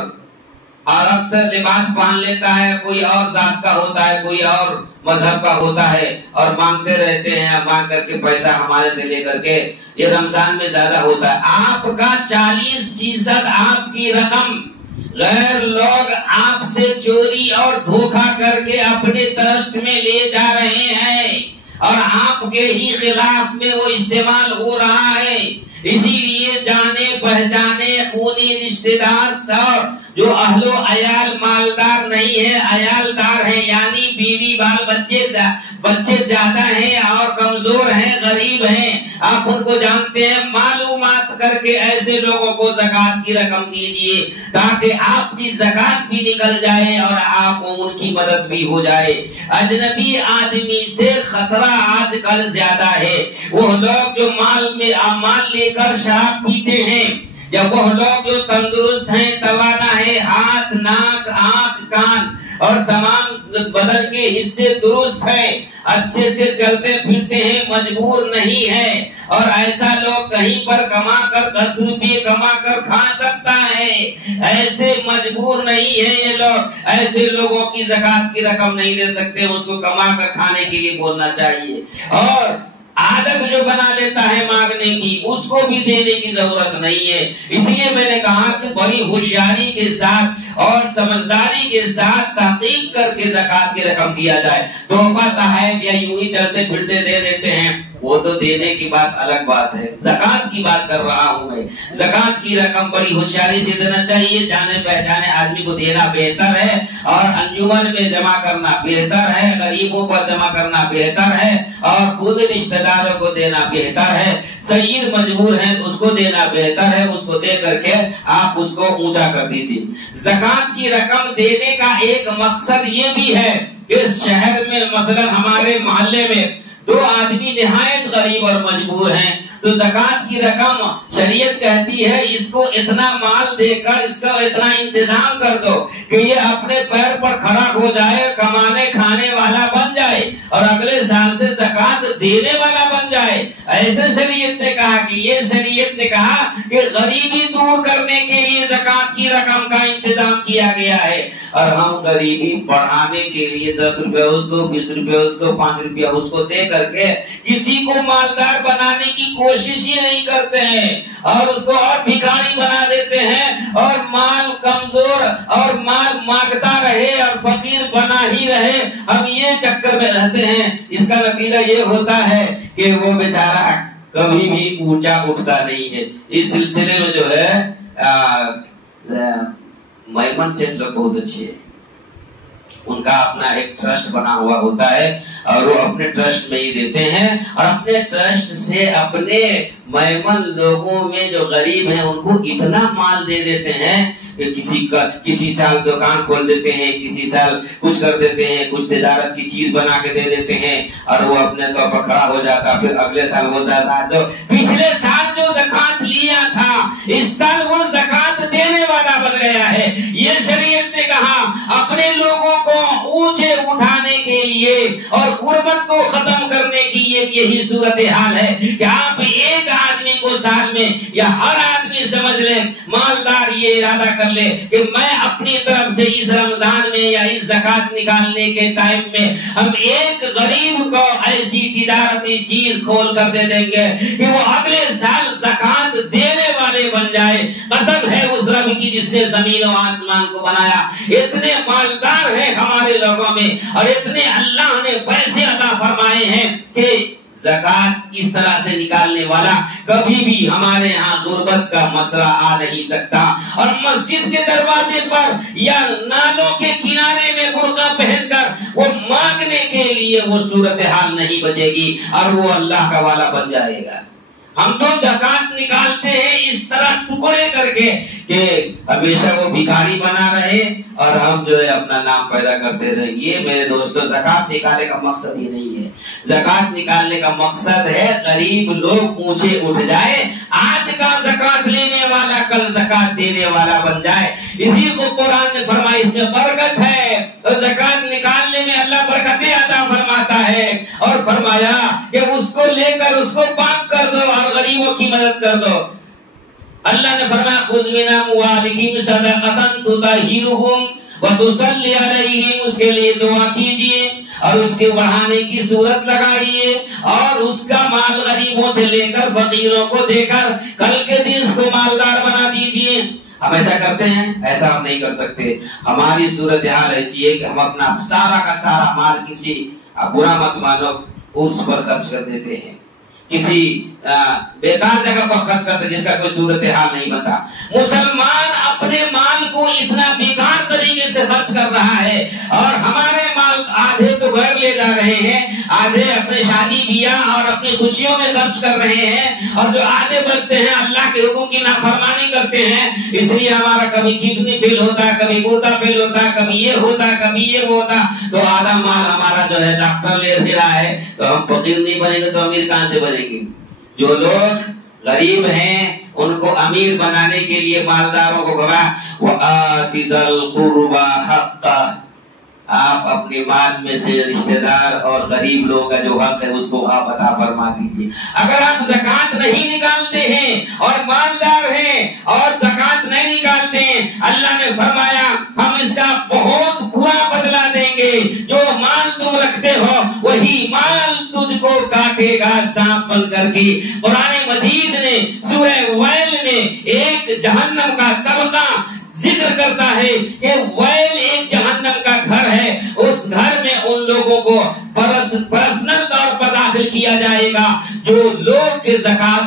اکثر لباس پہن لیتا ہے، کوئی اور ذات کا ہوتا ہے، کوئی اور مذہب کا ہوتا ہے، اور مانگتے رہتے ہیں، مانگ کر کے پیسہ ہمارے سے لے کر کے، یہ رمضان میں زیادہ ہوتا ہے۔ آپ کا 40% آپ کی رقم غیر لوگ آپ سے چوری اور دھوکہ کر کے اپنے ٹرسٹ میں لے جا رہے ہیں، اور آپ کے ہی خلاف میں وہ استعمال ہو رہا ہے۔ اسی لیے جانے پہچانے خونی رشتہ دار سب جو اہل و عیال مالدار نہیں ہے، عیالدار ہیں، یعنی بیوی بال بچے زیادہ ہیں اور کمزور ہیں، غریب ہیں، آپ ان کو جانتے ہیں، معلومات کر کے ایسے لوگوں کو زکات کی رقم دیجیے تاکہ آپ کی زکات بھی نکل جائے اور آپ کو ان کی مدد بھی ہو جائے۔ اجنبی آدمی سے خطرہ آج کل زیادہ ہے، وہ لوگ جو مال لے کر شراب پیتے ہیں، یا وہ لوگ جو تندرست ہیں، توانا ہے، ہاتھ، ناک، آنکھ، کان اور تمام بدن کے حصے درست ہیں، اچھے سے چلتے پھرتے ہیں، مجبور نہیں ہے، اور ایسا لوگ کہیں پر کما کر 10 روپے کما کر کھا سکتا ہے، ایسے مجبور نہیں ہے یہ لوگ، ایسے لوگوں کی زکات کی رقم نہیں دے سکتے، اس کو کما کر کھانے کے لیے بولنا چاہیے۔ اور عادت جو بنا لیتا ہے مانگنے کی، اس کو بھی دینے کی ضرورت نہیں ہے۔ اس لیے میں نے کہا کہ بڑی ہوشیاری کے ساتھ اور سمجھداری کے ساتھ تحقیق کر کے زکات کی رقم دیا جائے۔ تحفہ تحائف یا یوں ہی چلتے پھرتے دے دیتے ہیں، وہ تو دینے کی بات الگ بات ہے، زکات کی بات کر رہا ہوں میں۔ زکات کی رقم بڑی ہوشیاری سے دینا چاہیے، جانے پہچانے آدمی کو دینا بہتر ہے، اور انجمن میں جمع کرنا بہتر ہے، غریبوں پر جمع کرنا بہتر ہے، اور خود رشتہ داروں کو دینا بہتر ہے۔ سید مجبور ہے اس کو دینا بہتر ہے، اس کو دے کر کے آپ اس کو اونچا کر دیجیے۔ زکات کی رقم دینے کا ایک مقصد یہ بھی ہے کہ شہر میں مثلا ہمارے محلے میں 2 آدمی نہایت غریب اور مجبور ہیں، تو زکات کی رقم شریعت کہتی ہے اس کو اتنا مال دے کر اس کا اتنا انتظام کر دو کہ یہ اپنے پیر پر کھڑا ہو جائے، کمانے کھانے والا بن جائے، اور اگلے سال سے زکات دینے والا بن جائے۔ ایسے شریعت نے کہا کہ یہ شریعت نے کہا کہ غریبی دور کرنے کے لیے زکات کی رقم کا انتظام کیا گیا ہے، اور ہم غریبی بڑھانے کے لیے 10 روپے اس کو، 20 روپے اس کو، 5 روپیہ اس کو دے کر کے کسی کو مالدار بنانے کی کوشش ہی نہیں کرتے ہیں، اور اس کو اور بھکاری بنا دیتے ہیں، اور مال کمزور اور مال مانگتا رہے اور فقیر بنا ہی رہے، ہم یہ چکر میں رہتے ہیں۔ اس کا نتیجہ یہ ہوتا ہے کہ وہ بیچارہ کبھی بھی اونچا اٹھتا نہیں ہے۔ اس سلسلے میں جو ہے میمن سیٹھ لوگ بہت اچھے ہیں، ان کا اپنا ایک ٹرسٹ بنا ہوا ہوتا ہے، اور وہ اپنے ٹرسٹ میں ہی دیتے ہیں، اور اپنے ٹرسٹ سے اپنے میمن لوگوں میں جو غریب ہیں ان کو اتنا مال دے دیتے ہیں کہ کسی سال دکان کھول دیتے ہیں، کسی سال کچھ کر دیتے ہیں، کچھ تجارت کی چیز بنا کے دے دیتے ہیں، اور وہ اپنے طور پر کھڑا ہو جاتا، پھر اگلے سال وہ زیادہ جو پچھلے سال سال جو زکات لیا تھا اس سال وہ زکات دینے والا بن گیا ہے۔ یہ شریعت نے کہا اپنے لوگوں کو اونچے اٹھانے کے لیے اور غربت کو ختم کرنے کی یہی صورتحال ہے کہ آپ ایک آدمی کو سال میں یا ہر آدمی سمجھ لے، مالدار یہ ارادہ کر لے کہ میں اپنی طرف سے اس رمضان میں یا اس زکات نکالنے کے ٹائم میں ہم ایک غریب کو ایسی تجارتی چیز کھول کر دے دیں گے کہ وہ اگلے سال زکات دینے والے بن جائے۔ قسم ہے اس رب کی جس نے زمین و آسمان کو بنایا۔ اتنے مالدار ہیں ہمارے لوگوں میں اور اتنے اللہ نے پیسے عطا فرمائے ہیں کہ زکات اس طرح سے نکالنے والا کبھی بھی ہمارے ہاں غربت کا مسئلہ آ نہیں سکتا۔ اور مسجد کے دروازے پر یا نالوں کے کنارے میں برقع پہن کر وہ مانگنے کے لیے وہ صورتحال نہیں بچے گی اور وہ اللہ کا والا بن جائے گا۔ ہم تو زکات نکالتے ہیں اس طرح ٹکڑے کر کے کہ ہمیشہ وہ بھکاری بنا رہے اور ہم جو ہے اپنا نام پیدا کرتے رہے۔ یہ میرے دوستو زکات نکالنے کا مقصد یہ نہیں ہے۔ زکات نکالنے کا مقصد ہے غریب لوگ اونچے اٹھ جائے، آج کا زکات لینے والا کل زکات دینے والا بن جائے۔ اسی کو قرآن نے فرمایا اس میں برکت ہے اور زکات نکالنے میں اللہ برکتیں عطا فرماتا ہے اور فرمایا کہ اس کو لے کر اس کو پاک کر دو اور غریبوں کی مدد کر دو۔ اللہ نے فرمایا خذ من اموالہم صدقۃ تطہرہم وتصلی علیہم، اس کے لیے دعا کیجیے اور اس کے بڑھانے کی صورت لگائیے اور اس کا مال غریبوں سے لے کر فقیروں کو دے کر کل کے دن اس کو مالدار بنا دیجیے۔ ہم ایسا کرتے ہیں؟ ایسا ہم نہیں کر سکتے۔ ہماری صورتحال ایسی ہے کہ ہم اپنا سارا کا سارا مال کسی برا مت مانو عرس پر خرچ کر دیتے ہیں، کسی بیکار جگہ پر خرچ کرتے جس کا کوئی صورتحال نہیں بنتا۔ مسلمان اپنے مال کو اتنا بیکار طریقے سے خرچ کر رہا ہے اور ہمارے مال آدھے تو گھر لے جا رہے ہیں، آدھے اپنے شادی بیاہ اور اپنی خوشیوں میں خرچ کر رہے ہیں اور جو آدھے بچتے ہیں اللہ کے حکم کی نافرمانی کرتے ہیں۔ اس لیے ہمارا کبھی کڈنی فیل ہوتا ہے، کبھی گردہ فیل ہوتا ہے، کبھی یہ ہوتا ہے، کبھی یہ ہوتا، تو آدھا مال ہمارا جو ہے ڈاکٹر لے پھرا ہے۔ تو ہم فقیر نہیں بنیں گے تو امیر کہاں سے بنیں گے؟ جو لوگ غریب ہیں ان کو امیر بنانے کے لیے مالداروں کو کہا وَآتِ ذَا الْقُرْبَى حَقَّهُ، آپ اپنے مال میں سے رشتہ دار اور غریب لوگوں کا جو حق ہے اس کو آپ عطا فرما دیجیے۔ اگر آپ زکات نہیں نکالتے ہیں اور مالدار ہیں اور زکات نہیں نکالتے ہیں، اللہ نے فرمایا ہم اس کا بہت برا بدلہ دیں گے۔ جو مال تم رکھتے ہو وہی مال تجھ کو کاٹے گا سانپ بن کر کے۔ قرآن مجید نے سورہ ویل میں ایک جہنم کا طبقہ ذکر کرتا ہے کہ ویل ایک جہنم کا گھر ہے، اس گھر میں ان لوگوں کو پرسنل طور پر داخل کیا جائے گا جو لوگ زکات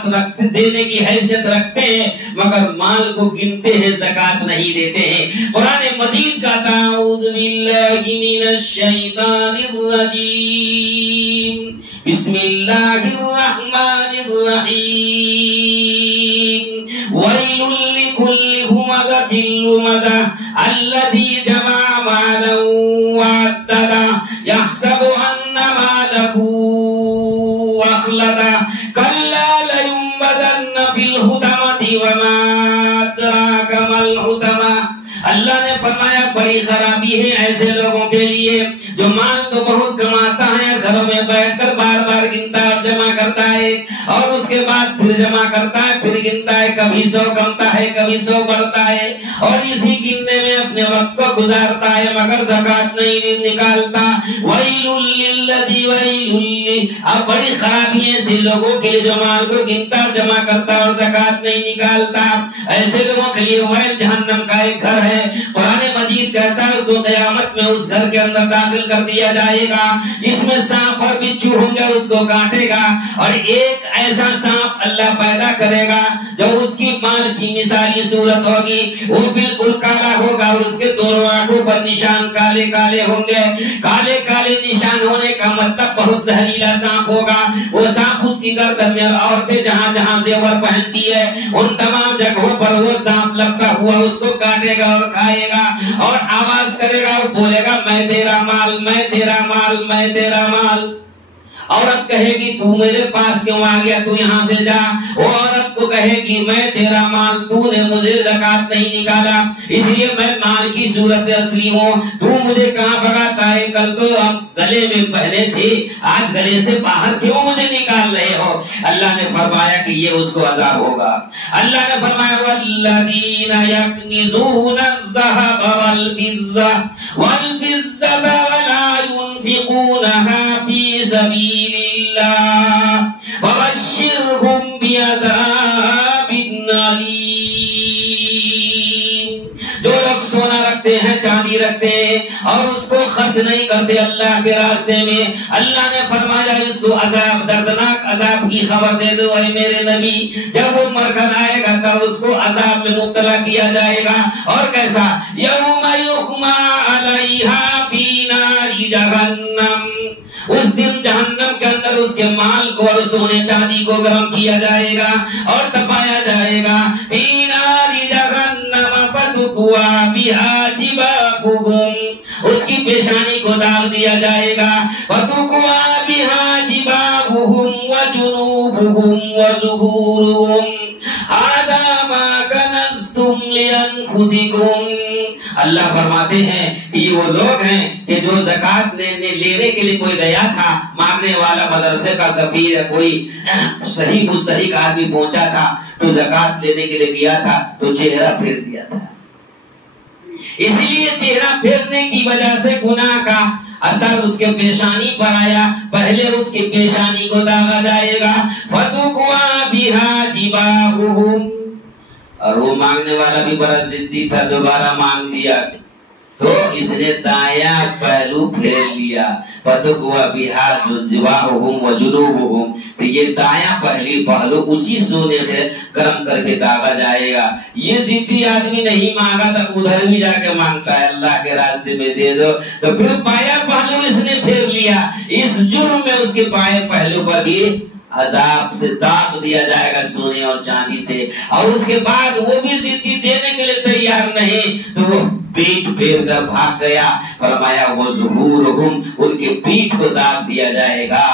دینے کی حیثیت رکھتے ہیں مگر مال کو گنتے ہیں، زکات نہیں دیتے ہیں۔ قرآن مجید کا اعوذ باللہ من الشیطان الرجیم بسم اللہ الرحمن الرحیم ویل لکل ہمزۃ لمزہ الذی جمع مالا وعددہ یحسب ان مالہ اخلدہ کلا لینبذن فی الحطمۃ وما ادراک ما الحطمہ۔ اللہ نے فرمایا بڑی خرابی ہے ایسے لوگوں کے لیے جو مال تو بہت کماتا ہے، گھروں میں بیٹھ کر بار بار گنتا اور جمع کرتا ہے اور اس کے بعد پھر جمع کرتا ہے، پھر گنتا ہے، کبھی 100 کمتا ہے، کبھی 100 بڑھتا ہے اور اسی گننے میں اپنے وقت کو گزارتا ہے مگر زکات نہیں نکالتا۔ ویل للذی ویل، اب بڑی خرابی ہے ایسے لوگوں کے لیے جو مال کو گنتا اور جمع کرتا اور زکات نہیں نکالتا۔ ایسے لوگوں کے لیے ویل جہنم کا ایک گھر ہے۔ قرآن مجید کہتا ہے اس کو قیامت میں اس گھر کے اندر داخل کر دیا جائے گا، اس میں سانپ اور بچھو ہوں گے، اس کو کاٹے گا اور ایک ایسا سانپ اللہ پیدا کرے گا جو اس کی مال کی مثالی صورت ہوگی، وہ بالکل کالا ہوگا اور اس کے دونوں آنکھوں پر نشان کالے کالے ہوں گے۔ کالے کالے نشان ہونے کا مطلب بہت زہریلا سانپ ہوگا۔ وہ سانپ اس کی گردن میں، عورتیں جہاں جہاں زیور پہنتی ہے ان تمام جگہوں پر وہ سانپ لپکا ہوا اس کو کاٹے گا اور کھائے گا اور آواز کرے گا اور بولے گا میں تیرا مال، میں تیرا مال، میں تیرا مال۔ عورت کہے گی تو میرے پاس کیوں آ گیا, تو یہاں سے جا. وہ عورت کو کہے گی میں تیرا مال, تو نے مجھے زکات نہیں نکالا, اس لیے میں مال کی صورت اصلی ہوں, تو مجھے کہاں بھگاتا ہے, کل تو ہم گلے میں پہنے تھے, آج گلے سے باہر کیوں مجھے نکال رہے ہو. اللہ نے فرمایا کہ یہ اس کو عذاب ہوگا. اللہ نے فرمایا والذین یکنزون الذهب والفضة ولا ينفقونها في سبيل الله فبشرهم بعذاب أليم. جو لوگ سونا رکھتے ہیں, چاندی رکھتے ہیں اور اس کو خرچ نہیں کرتے اللہ کے راستے میں, اللہ نے فرمایا اس کو عذاب, دردناک عذاب کی خبر دے دو اے میرے نبی. جب وہ مر کر آئے گا تو اس کو عذاب میں مبتلا کیا جائے گا. اور کیسا, یوم یحما علیہا فی نار جہنم, اس دن جہنم کے اندر اس کے مال کو اور سونے چاندی کو گرم کیا جائے گا اور تپایا جائے گا. فی نار جہنم فتکوا بہا جباہہم, اس کی پیشانی کو داغ دیا جائے گا. فتکوا بہا جباہہم وجنوبہم وظہورہم ھذا ما کنزتم لانفسکم. اللہ فرماتے ہیں کہ یہ وہ لوگ ہیں کہ جو زکات لینے کے لیے کوئی گیا تھا, مانگنے والا مدرسے کا سفیر, کوئی صحیح مستحق آدمی پہنچا تھا تو زکات لینے کے لیے گیا تھا تو چہرہ پھیر دیا تھا. اس لیے چہرہ پھیرنے کی وجہ سے گناہ کا اثر اس کے پیشانی پر آیا. پہلے اس کی پیشانی کو داغا جائے گا. فتقوا بہا جباہہم, اور وہ مانگنے والا بھی بڑا ضدی تھا, دوبارہ مانگ دیا تو اس نے دایاں پہلو پھیر لیا. فتقوا بہا جباہہم وجنوبہم, تو یہ دایاں پہلو اسی سونے سے گرم کر کے داغا جائے گا. یہ ضدی آدمی نہیں مانگا تھا, ادھر بھی جا کے مانگتا ہے اللہ کے راستے میں دے دو, تو پھر بایاں پہلو اس نے پھیر لیا. اس جرم میں اس کے بائیں پہلو پر بھی عذاب سے داغ دیا جائے گا سونے اور چاندی سے. اور اس کے بعد وہ بھی ضدی دینے کے لیے تیار نہیں تو وہ پیٹ پھیر کر بھاگ گیا. فرمایا وہ ظہورہم, ان کے پیٹ کو داغ دیا جائے گا.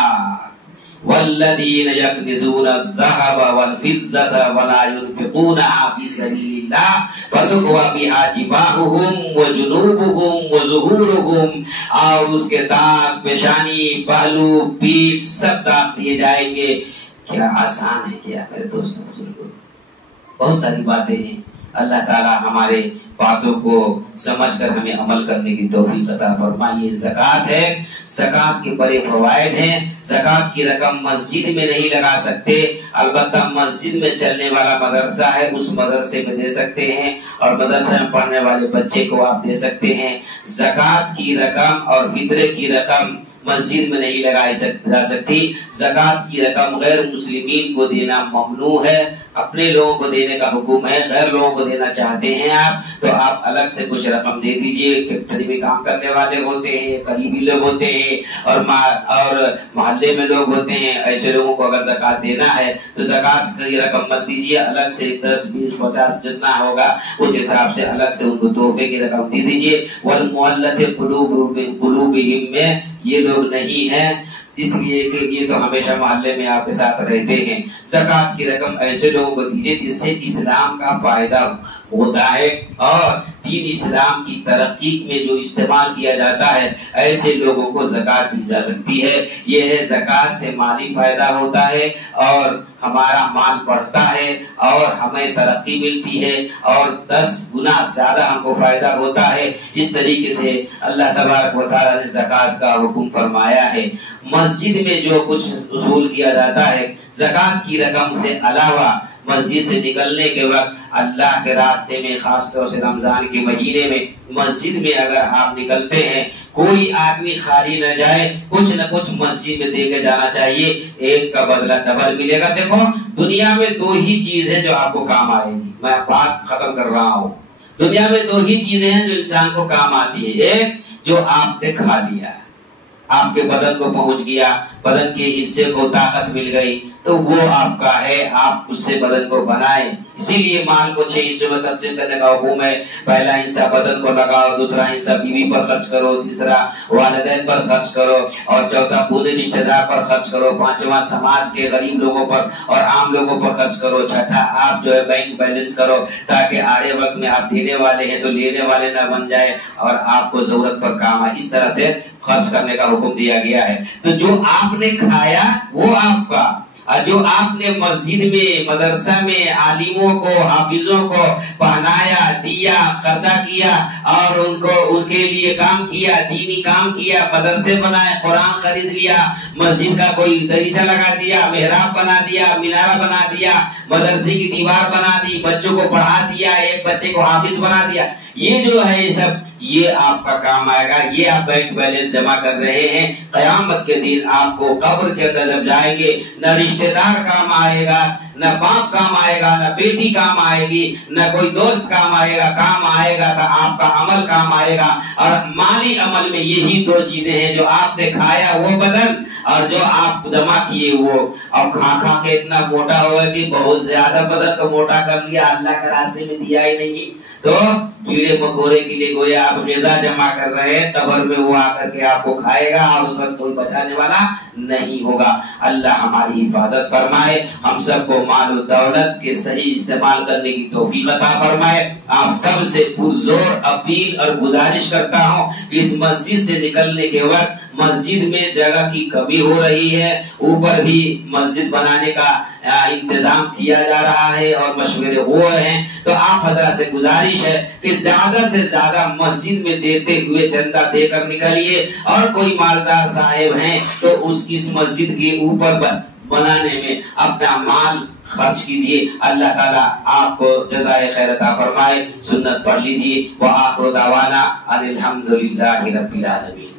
والذین یکنزون الذهب والفضة ولا ينفقونها في سبيل الله فتقوا بها جباههم وجنوبهم وظهورهم, اور اس کے داغ پیشانی, پہلو, پیٹ سب داغ دیے جائیں گے. کیا آسان ہے کیا میرے دوستوں بزرگوں, بہت ساری باتیں ہیں. اللہ تعالیٰ ہمارے باتوں کو سمجھ کر ہمیں عمل کرنے کی توفیق عطا فرمائے. زکات ہے, زکات کے بڑے فوائد ہیں. زکات کی رقم مسجد میں نہیں لگا سکتے, البتہ مسجد میں چلنے والا مدرسہ ہے, اس مدرسے میں دے سکتے ہیں, اور مدرسے میں پڑھنے والے بچے کو آپ دے سکتے ہیں. زکات کی رقم اور فطرے کی رقم مسجد میں نہیں لگائی جا سکتی. زکات کی رقم غیر مسلمین کو دینا ممنوع ہے, اپنے لوگوں کو دینے کا حکم ہے. غیر لوگوں کو دینا چاہتے ہیں آپ تو آپ الگ سے کچھ رقم دے دیجئے. فیکٹری میں کام کرنے والے ہوتے ہیں, قریبی لوگ ہوتے ہیں, اور محلے میں لوگ ہوتے ہیں, ایسے لوگوں کو اگر زکات دینا ہے تو زکات کی رقم مت دیجیے, الگ سے 10, 20, 50 جتنا ہوگا اس حساب سے الگ سے ان کو تحفے کی رقم دے دیجیے. والمؤلفۃ قلوبہم میں یہ لوگ نہیں ہیں, اس لیے کہ یہ تو ہمیشہ محلے میں آپ کے ساتھ رہتے ہیں. زکات کی رقم ایسے لوگوں کو دیجیے جس سے اسلام کا فائدہ ہوتا ہے اور دین اسلام کی ترقی میں جو استعمال کیا جاتا ہے, ایسے لوگوں کو زکات دی جا سکتی ہے. یہ ہے زکات سے مالی فائدہ ہوتا ہے اور ہمارا مال بڑھتا ہے اور ہمیں ترقی ملتی ہے اور 10 گنا زیادہ ہم کو فائدہ ہوتا ہے. اس طریقے سے اللہ تبارک و تعالی نے زکات کا حکم فرمایا ہے. مسجد میں جو کچھ وصول کیا جاتا ہے زکات کی رقم سے علاوہ, مسجد سے نکلنے کے وقت اللہ کے راستے میں, خاص طور سے رمضان کے مہینے میں مسجد میں اگر آپ نکلتے ہیں, کوئی آدمی خالی نہ جائے, کچھ نہ کچھ مسجد میں دے کے جانا چاہیے. ایک کا بدلہ ڈبل ملے گا. دیکھو دنیا میں 2 ہی چیزیں جو آپ کو کام آئے گی, میں بات ختم کر رہا ہوں. دنیا میں 2 ہی چیزیں ہیں جو انسان کو کام آتی ہے. ایک جو آپ نے کھا لیا, آپ کے بدن کو پہنچ گیا, بدن کے حصے کو طاقت مل گئی. تو وہ آپ کا ہے، آپ اس سے بدن کو بنائیں۔ اسی لیے مال کو 6 حصوں میں تقسیم کرنے کا حکم ہے۔ پہلا حصہ بدن کو لگاؤ، دوسرا حصہ بیوی پر خرچ کرو، تیسرا والدین پر خرچ کرو، اور چوتھا پورے رشتہ دار پر خرچ کرو، پانچواں سماج کے غریب لوگوں پر اور عام لوگوں پر خرچ کرو، چھٹا آپ جو ہے بینک بیلنس کرو، تاکہ آڑے وقت میں آپ دینے والے ہیں تو لینے والے نہ بن جائے اور آپ کو ضرورت پر کام آئے۔ اس طرح سے خرچ کرنے کا حکم دیا گیا ہے۔ تو جو آپ نے کھایا وہ آپ کا، اور جو آپ نے مسجد میں، مدرسہ میں عالموں کو، حافظوں کو پہنایا، دیا، خرچہ کیا اور ان کے لیے کام کیا، دینی کام کیا، مدرسے بنائے، قرآن خرید لیا، مسجد کا کوئی دریچہ لگا دیا، محراب بنا دیا، مینارہ بنا دیا، مدرسے کی دیوار بنا دی، بچوں کو پڑھا دیا، ایک بچے کو حافظ بنا دیا، یہ جو ہے یہ سب یہ آپ کا کام آئے گا۔ یہ آپ بینک بیلنس جمع کر رہے ہیں، قیامت کے دن آپ کو قبر کے اندر جب جائیں گے، نہ رشتہ دار کام آئے گا، نہ باپ کام آئے گا، نہ بیٹی کام آئے گی، نہ کوئی دوست کام آئے گا، کام آئے گا تو آپ کا عمل کام آئے گا۔ اور مالی عمل میں یہی 2 چیزیں ہیں، جو آپ نے کھایا وہ بدن، اور جو آپ جمع کیے وہ۔ اب کھا کے اتنا موٹا ہوا کہ بہت زیادہ بدن کو موٹا کر لیا، اللہ کے راستے میں دیا ہی نہیں، تو کیڑے مکوڑے کے لیے گویا آپ غذا جمع کر رہے ہیں، قبر میں وہ آ کر کے آپ کو کھائے گا اور اس وقت کوئی بچانے والا نہیں ہوگا۔ اللہ ہماری حفاظت فرمائے، ہم سب کو مال و دولت کے صحیح استعمال کرنے کی توفیق عطا فرمائے۔ آپ سب سے پرزور اپیل اور گزارش کرتا ہوں کہ اس مسجد سے نکلنے کے وقت مسجد میں جگہ کی کمی ہو رہی ہے، اوپر بھی مسجد بنانے کا انتظام کیا جا رہا ہے اور مشورے ہو رہے ہیں، تو آپ حضرات سے گزارش ہے کہ زیادہ سے زیادہ مسجد میں دیتے ہوئے چندہ دے کر نکلیے، اور کوئی مالدار صاحب ہیں تو اس مسجد کے اوپر بنانے میں اپنا مال خرچ کیجئے۔ اللہ تعالیٰ آپ کو جزائے خیر عطا فرمائے۔ سنت پڑھ لیجئے۔ وآخر دعوانا ان الحمد للہ رب العالمین۔